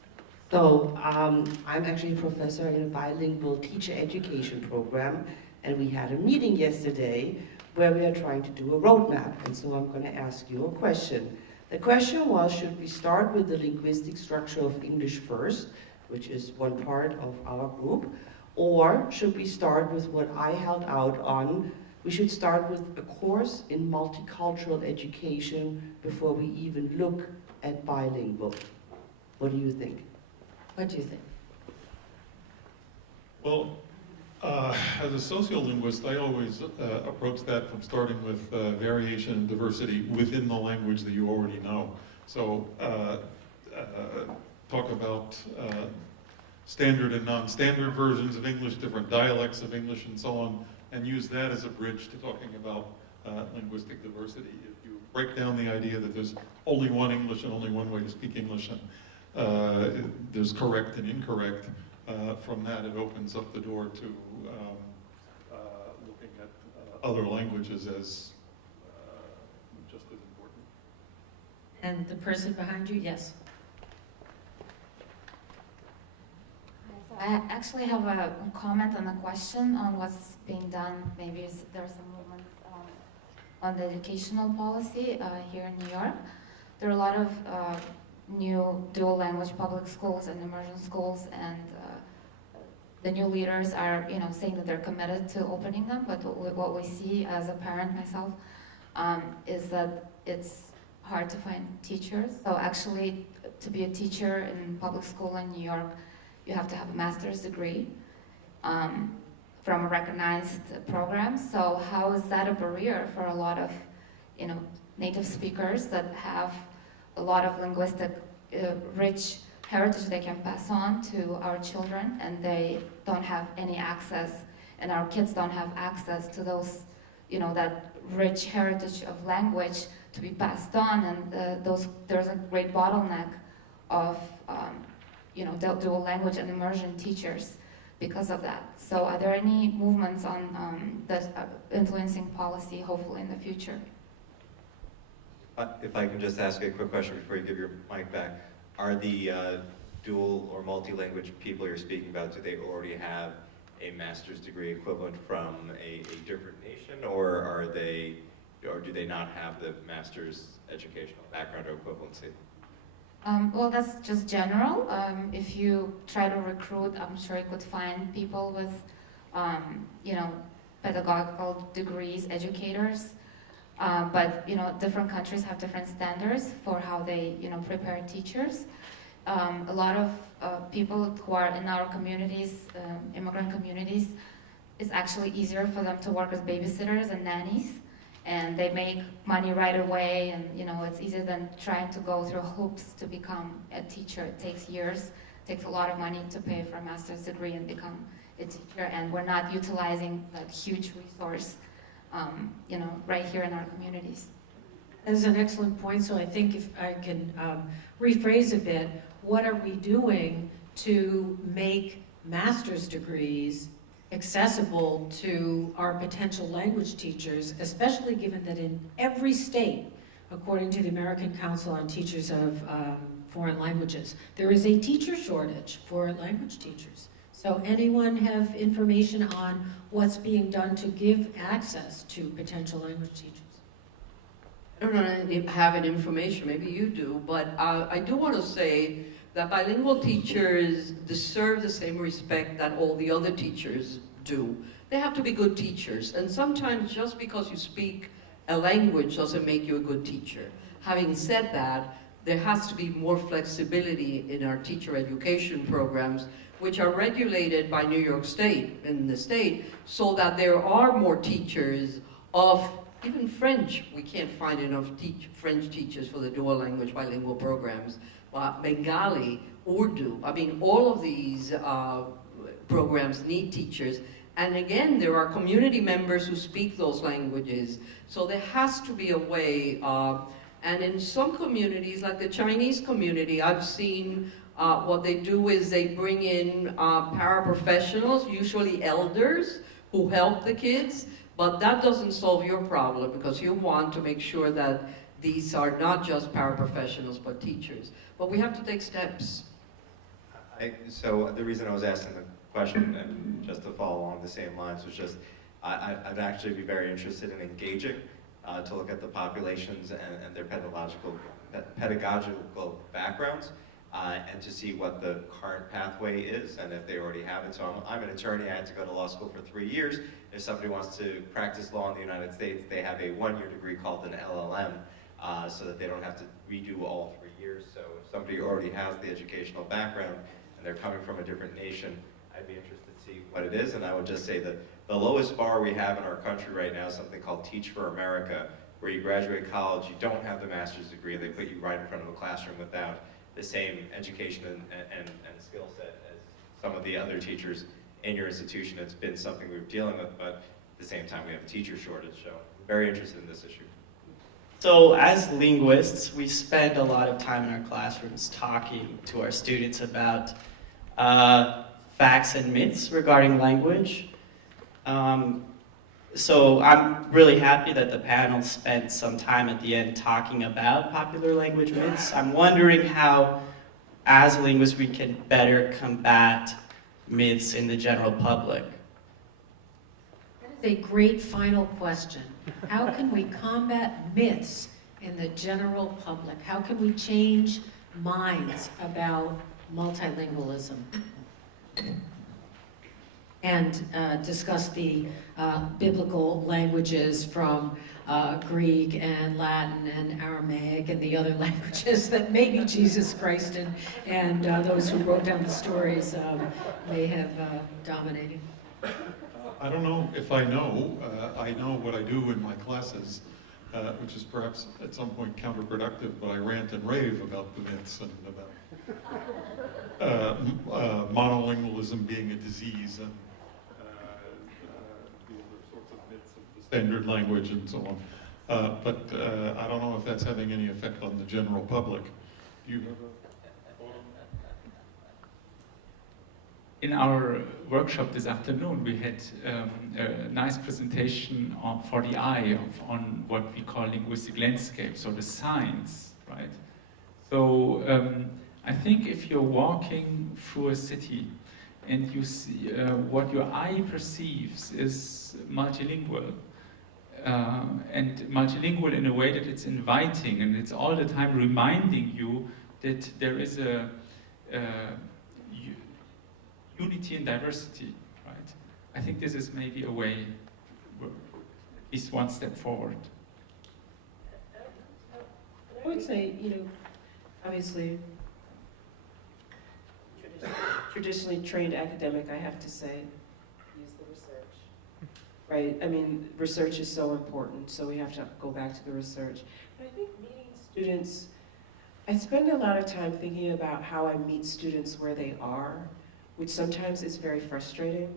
So I'm actually a professor in a bilingual teacher education program, and we had a meeting yesterday where we are trying to do a roadmap, and so I'm going to ask you a question. The question was, should we start with the linguistic structure of English first, which is one part of our group, or should we start with what I held out on? We should start with a course in multicultural education before we even look at bilingual. What do you think? What do you think? Well, as a sociolinguist, I always approach that from starting with variation and diversity within the language that you already know. So talk about standard and non-standard versions of English, different dialects of English and so on, and use that as a bridge to talking about linguistic diversity. If you break down the idea that there's only one English and only one way to speak English, and there's correct and incorrect, from that it opens up the door to looking at other languages as just as important. And the person behind you, yes. I actually have a comment and a question on what's being done. Maybe there's a movement on the educational policy here in New York. There are a lot of new dual language public schools and immersion schools, and the new leaders are, saying that they're committed to opening them. But what we see as a parent myself is that it's hard to find teachers. So actually, to be a teacher in public school in New York, you have to have a master's degree from a recognized program. So how is that a barrier for a lot of, native speakers that have a lot of linguistic rich heritage they can pass on to our children, and they don't have any access, and our kids don't have access to those, that rich heritage of language to be passed on, and there's a great bottleneck of dual language and immersion teachers because of that. So are there any movements on that influencing policy, hopefully in the future? If I can just ask a quick question before you give your mic back. Are the dual or multi-language people you're speaking about, do they already have a master's degree equivalent from a different nation, or do they not have the master's educational background or equivalency? Well, that's just general. If you try to recruit, I'm sure you could find people with, pedagogical degrees, educators. But different countries have different standards for how they, prepare teachers. A lot of people who are in our communities, immigrant communities, it's actually easier for them to work as babysitters and nannies, and they make money right away, and it's easier than trying to go through hoops to become a teacher. It takes years, it takes a lot of money to pay for a master's degree and become a teacher, and we're not utilizing that huge resource right here in our communities. That's an excellent point, so I think if I can rephrase a bit, what are we doing to make master's degrees accessible to our potential language teachers, especially given that in every state, according to the American Council on Teachers of Foreign Languages, there is a teacher shortage for language teachers. So anyone have information on what's being done to give access to potential language teachers? I don't have any information, maybe you do, but I do want to say that bilingual teachers deserve the same respect that all the other teachers do. They have to be good teachers, and sometimes just because you speak a language doesn't make you a good teacher. Having said that, there has to be more flexibility in our teacher education programs, which are regulated by New York State, in the state, so that there are more teachers of even French. We can't find enough French teachers for the dual language bilingual programs. Bengali, Urdu, all of these programs need teachers. And again, there are community members who speak those languages. So there has to be a way, and in some communities, like the Chinese community, I've seen what they do is they bring in paraprofessionals, usually elders, who help the kids, but that doesn't solve your problem because you want to make sure that these are not just paraprofessionals, but teachers. But we have to take steps. So the reason I was asking the question, and just to follow along the same lines, was just I'd actually be very interested in engaging to look at the populations and their pedagogical backgrounds, and to see what the current pathway is, and if they already have it. So I'm an attorney. I had to go to law school for 3 years. If somebody wants to practice law in the United States, they have a 1-year degree called an LLM, so that they don't have to redo all 3 years. So if somebody already has the educational background and they're coming from a different nation, I'd be interested to see what it is. And I would just say that the lowest bar we have in our country right now is something called Teach for America, where you graduate college, you don't have the master's degree, and they put you right in front of a classroom without the same education and skill set as some of the other teachers in your institution. It's been something we're dealing with, but at the same time we have a teacher shortage, so I'm very interested in this issue. So as linguists, we spend a lot of time in our classrooms talking to our students about facts and myths regarding language. So I'm really happy that the panel spent some time at the end talking about popular language myths. I'm wondering how, as linguists, we can better combat myths in the general public. That is a great final question. How can we combat myths in the general public? How can we change minds about multilingualism? And discuss the biblical languages from Greek and Latin and Aramaic and the other languages that maybe Jesus Christ and those who wrote down the stories may have dominated. I don't know if I know. I know what I do in my classes which is perhaps at some point counterproductive, but I rant and rave about the myths and about monolingualism being a disease and the other sorts of myths of the standard language and so on. But I don't know if that's having any effect on the general public. Do you have a thought on that? In our workshop this afternoon, we had a nice presentation for the eye on what we call linguistic landscapes, or the signs, right? So I think if you're walking through a city and you see what your eye perceives is multilingual, and multilingual in a way that it's inviting and it's all the time reminding you that there is a unity in diversity, right? I think this is maybe a way, at least one step forward. I would say, obviously, traditionally trained academic, I have to say, use the research, right? I mean, research is so important, so we have to go back to the research. But I think meeting students, I spend a lot of time thinking about how I meet students where they are, which sometimes is very frustrating.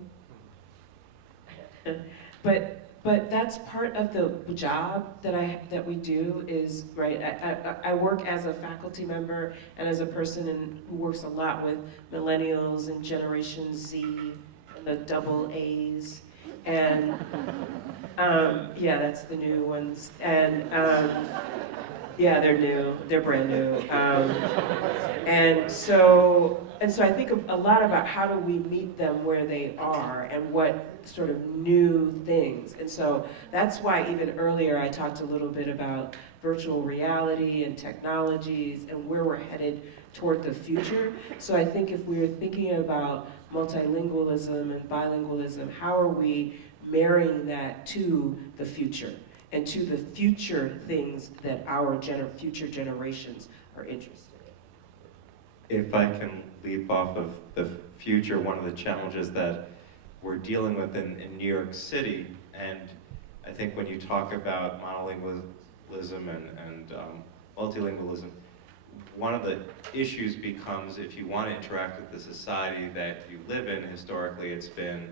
But that's part of the job that we do is, right, I work as a faculty member and as a person who works a lot with millennials and Generation Z and the double A's. And yeah, that's the new ones. And yeah, they're new, they're brand new. And so I think a lot about how do we meet them where they are and what sort of new things. And so that's why even earlier I talked a little bit about virtual reality and technologies and where we're headed toward the future. So I think if we were thinking about multilingualism and bilingualism, how are we marrying that to the future and to the future things that our future generations are interested in? If I can leap off of the future, one of the challenges that we're dealing with in New York City, and I think when you talk about monolingualism and multilingualism, one of the issues becomes if you want to interact with the society that you live in, historically it's been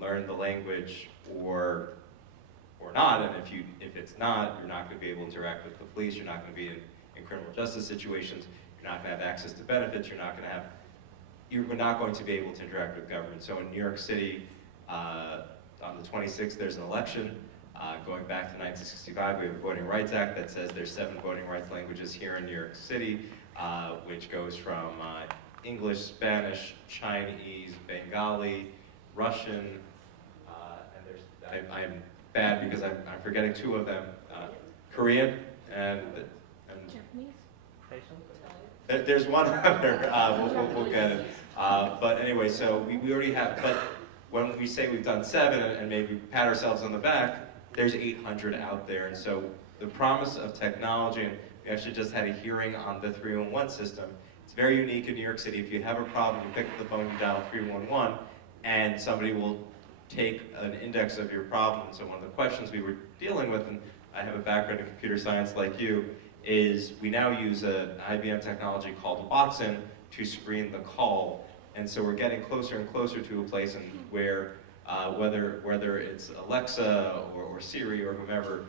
learn the language or not, and if it's not, you're not going to be able to interact with the police, you're not going to be in criminal justice situations, you're not going to have access to benefits, you're not going to be able to interact with government. So in New York City, on the 26th, there's an election. Going back to 1965, we have a Voting Rights Act that says there's 7 voting rights languages here in New York City, which goes from English, Spanish, Chinese, Bengali, Russian, and I'm bad because I'm forgetting 2 of them, Korean and Japanese. There's one other, we'll get it. But anyway, so we already have, but when we say we've done 7 and maybe pat ourselves on the back, there's 800 out there. And so the promise of technology, and we actually just had a hearing on the 311 system. It's very unique in New York City. If you have a problem, you pick up the phone, you dial 311, and somebody will take an index of your problem. So one of the questions we were dealing with, and I have a background in computer science like you, is we now use an IBM technology called Watson to screen the call. And so we're getting closer and closer to a place where whether it's Alexa or Siri or whomever,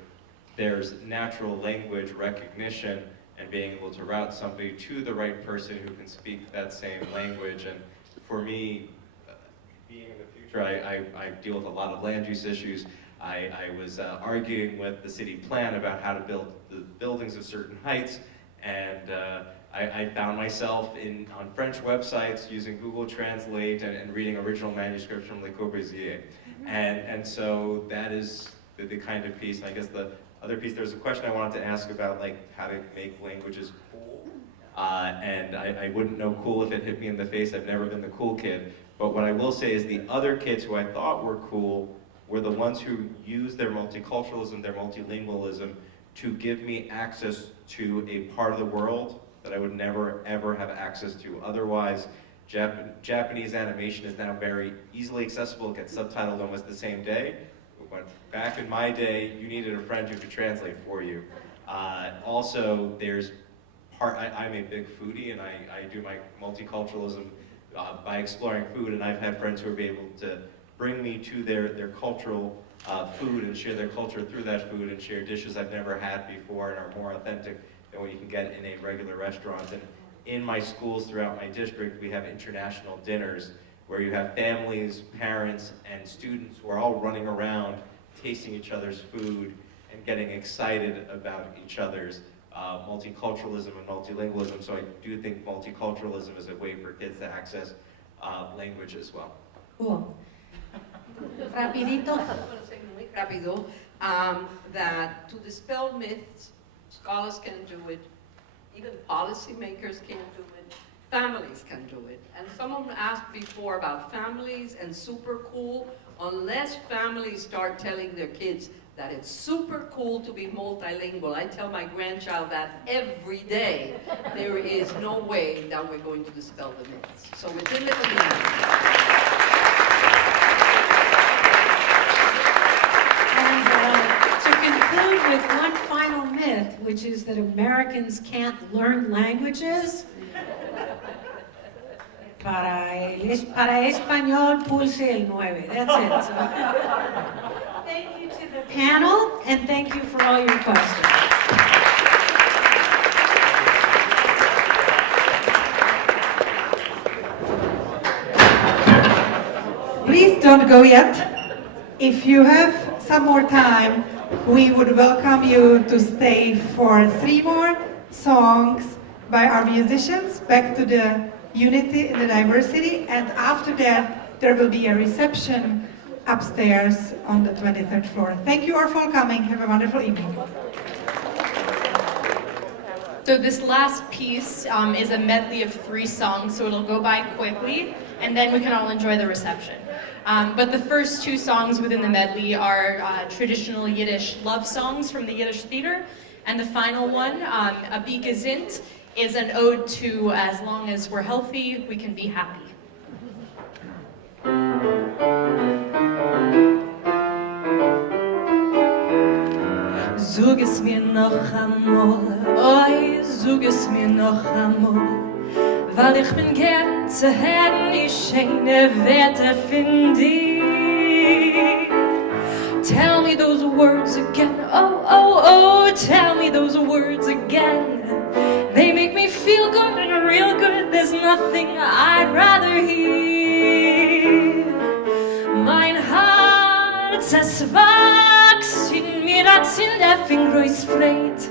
there's natural language recognition and being able to route somebody to the right person who can speak that same language. And for me, being in the future, I deal with a lot of land use issues. I was arguing with the city plan about how to build the buildings of certain heights, and I found myself on French websites using Google Translate and reading original manuscripts from Le Corbusier. And so that is the kind of piece, and I guess the other piece, there's a question I wanted to ask about like how to make languages cool. And I wouldn't know cool if it hit me in the face. I've never been the cool kid. But what I will say is the other kids who I thought were cool were the ones who used their multiculturalism, their multilingualism, to give me access to a part of the world that I would never, ever have access to otherwise. Japanese animation is now very easily accessible. It gets subtitled almost the same day. But back in my day, you needed a friend who could translate for you. Also, I'm a big foodie, and I do my multiculturalism by exploring food, and I've had friends who are able to bring me to their cultural food and share their culture through that food and share dishes I've never had before and are more authentic than what you can get in a regular restaurant. And in my schools throughout my district, we have international dinners where you have families, parents, and students who are all running around tasting each other's food and getting excited about each other's multiculturalism and multilingualism. So I do think multiculturalism is a way for kids to access language as well. Cool. Rapidito. I'm going to say muy rápido that to dispel myths, scholars can do it, even policymakers can do it, families can do it. And someone asked before about families and super cool. Unless families start telling their kids that it's super cool to be multilingual, I tell my grandchild that every day, there is no way that we're going to dispel the myths. So within the community. To conclude with one final myth, which is that Americans can't learn languages. Para español, pulse el 9. That's it. So, thank you to the panel, and thank you for all your questions. Please don't go yet. If you have some more time, we would welcome you to stay for 3 more songs by our musicians, back to the unity in the diversity, and after that there will be a reception upstairs on the 23rd floor. Thank you all for coming. Have a wonderful evening. So this last piece is a medley of 3 songs, so it'll go by quickly, and then we can all enjoy the reception. But the first 2 songs within the medley are traditional Yiddish love songs from the Yiddish theater, and the final one, A Wie Gesinnt, is an ode to as long as we're healthy, we can be happy. Sag es mir noch einmal, oi, sag es mir noch einmal, weil ich bin gern zu hören, die schöne Werte von dir. Tell me those words again, oh, oh, oh, tell me those words again. They make me feel good and real good, there's nothing I'd rather hear. Mein Herz, es wächst in mir, als in der Finger ist freit,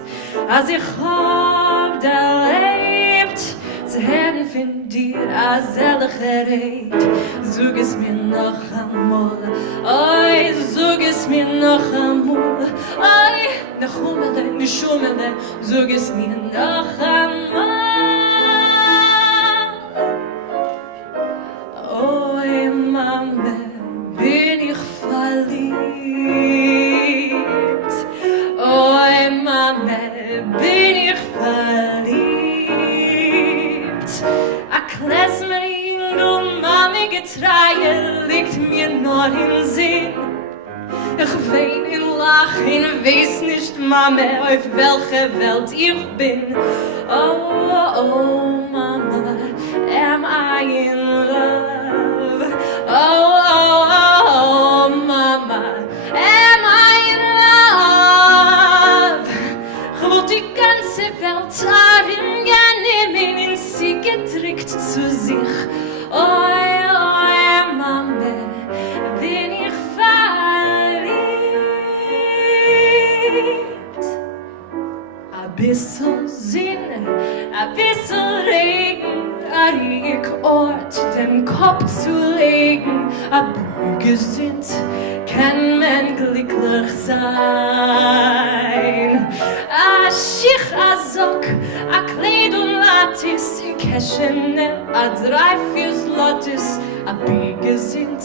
als ich hab erlebt, zu hören von dir, als ehrlich erregt. Sag es mir noch einmal, oi, sag es mir noch einmal, oi, nechumele, nechumele, sag es mir noch einmal. Oi, Mama, bin ich verliebt. Oi, Mama, bin ich verliebt. A klezmerin, Mami, getreie, liegt mir nur im Sinn. Ich wein in Lachen, weiß nicht, Mama, auf welcher Welt ich bin. Oh, oh, Mama, am I in love? Oh, oh, oh, Mama, am I in love? Ich wollte die ganze Welt darin gerne nehmen, in sie gedrückt zu sich. Oh, oh, Mama, bin ich verliebt. A bisschen Sinn, a bisschen Regen, a ruhig Ort, den Kopf zu legen, a Gesinnt, kann man glücklich sein. A Schich, a Sock, a Kleid und Lattis, in Keschene, a 3-4 Slottis, a Gesinnt,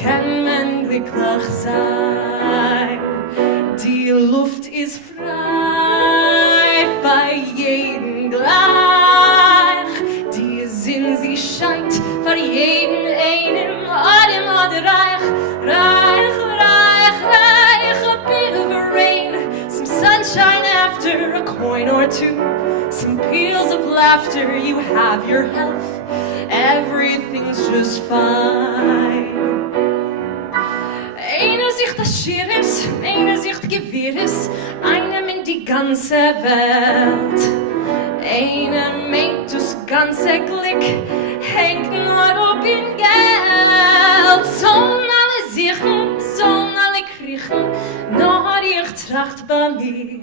kann man glücklich sein. Die Luft ist frei, bei jedem gleich. Die Sinn, sie scheint, für jeden einen, Adem oder reich, reich, reich, reich. sunshine after a coin or two, some peals of laughter, you have your health, everything's just fine. Einer Sicht das Schier ist, einer Sicht Gewirr ist, einem in die ganze Welt. Einer meint das ganze Glück, hängt nur ob in Geld. Sollen alle sichern, sollen alle kriechen, nur ich tracht bei mir.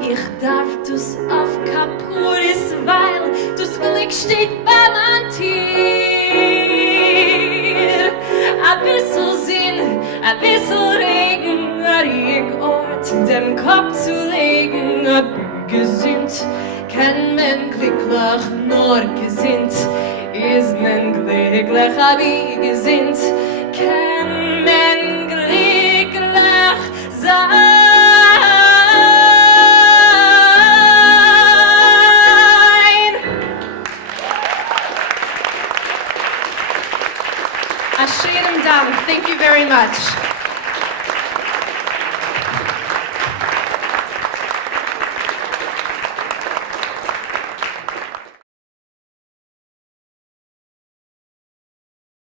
Ich darf das auf Kapuris, weil das Glück steht bei meinem Tier. A bissl Sinn, a bissl Regen, a Regort in dem Kopf zu legen, a Gesinnt, kann man glücklich nur gesinnt, ist man glücklich, a wie gesinnt, kann man glücklich sein. Thank you very much.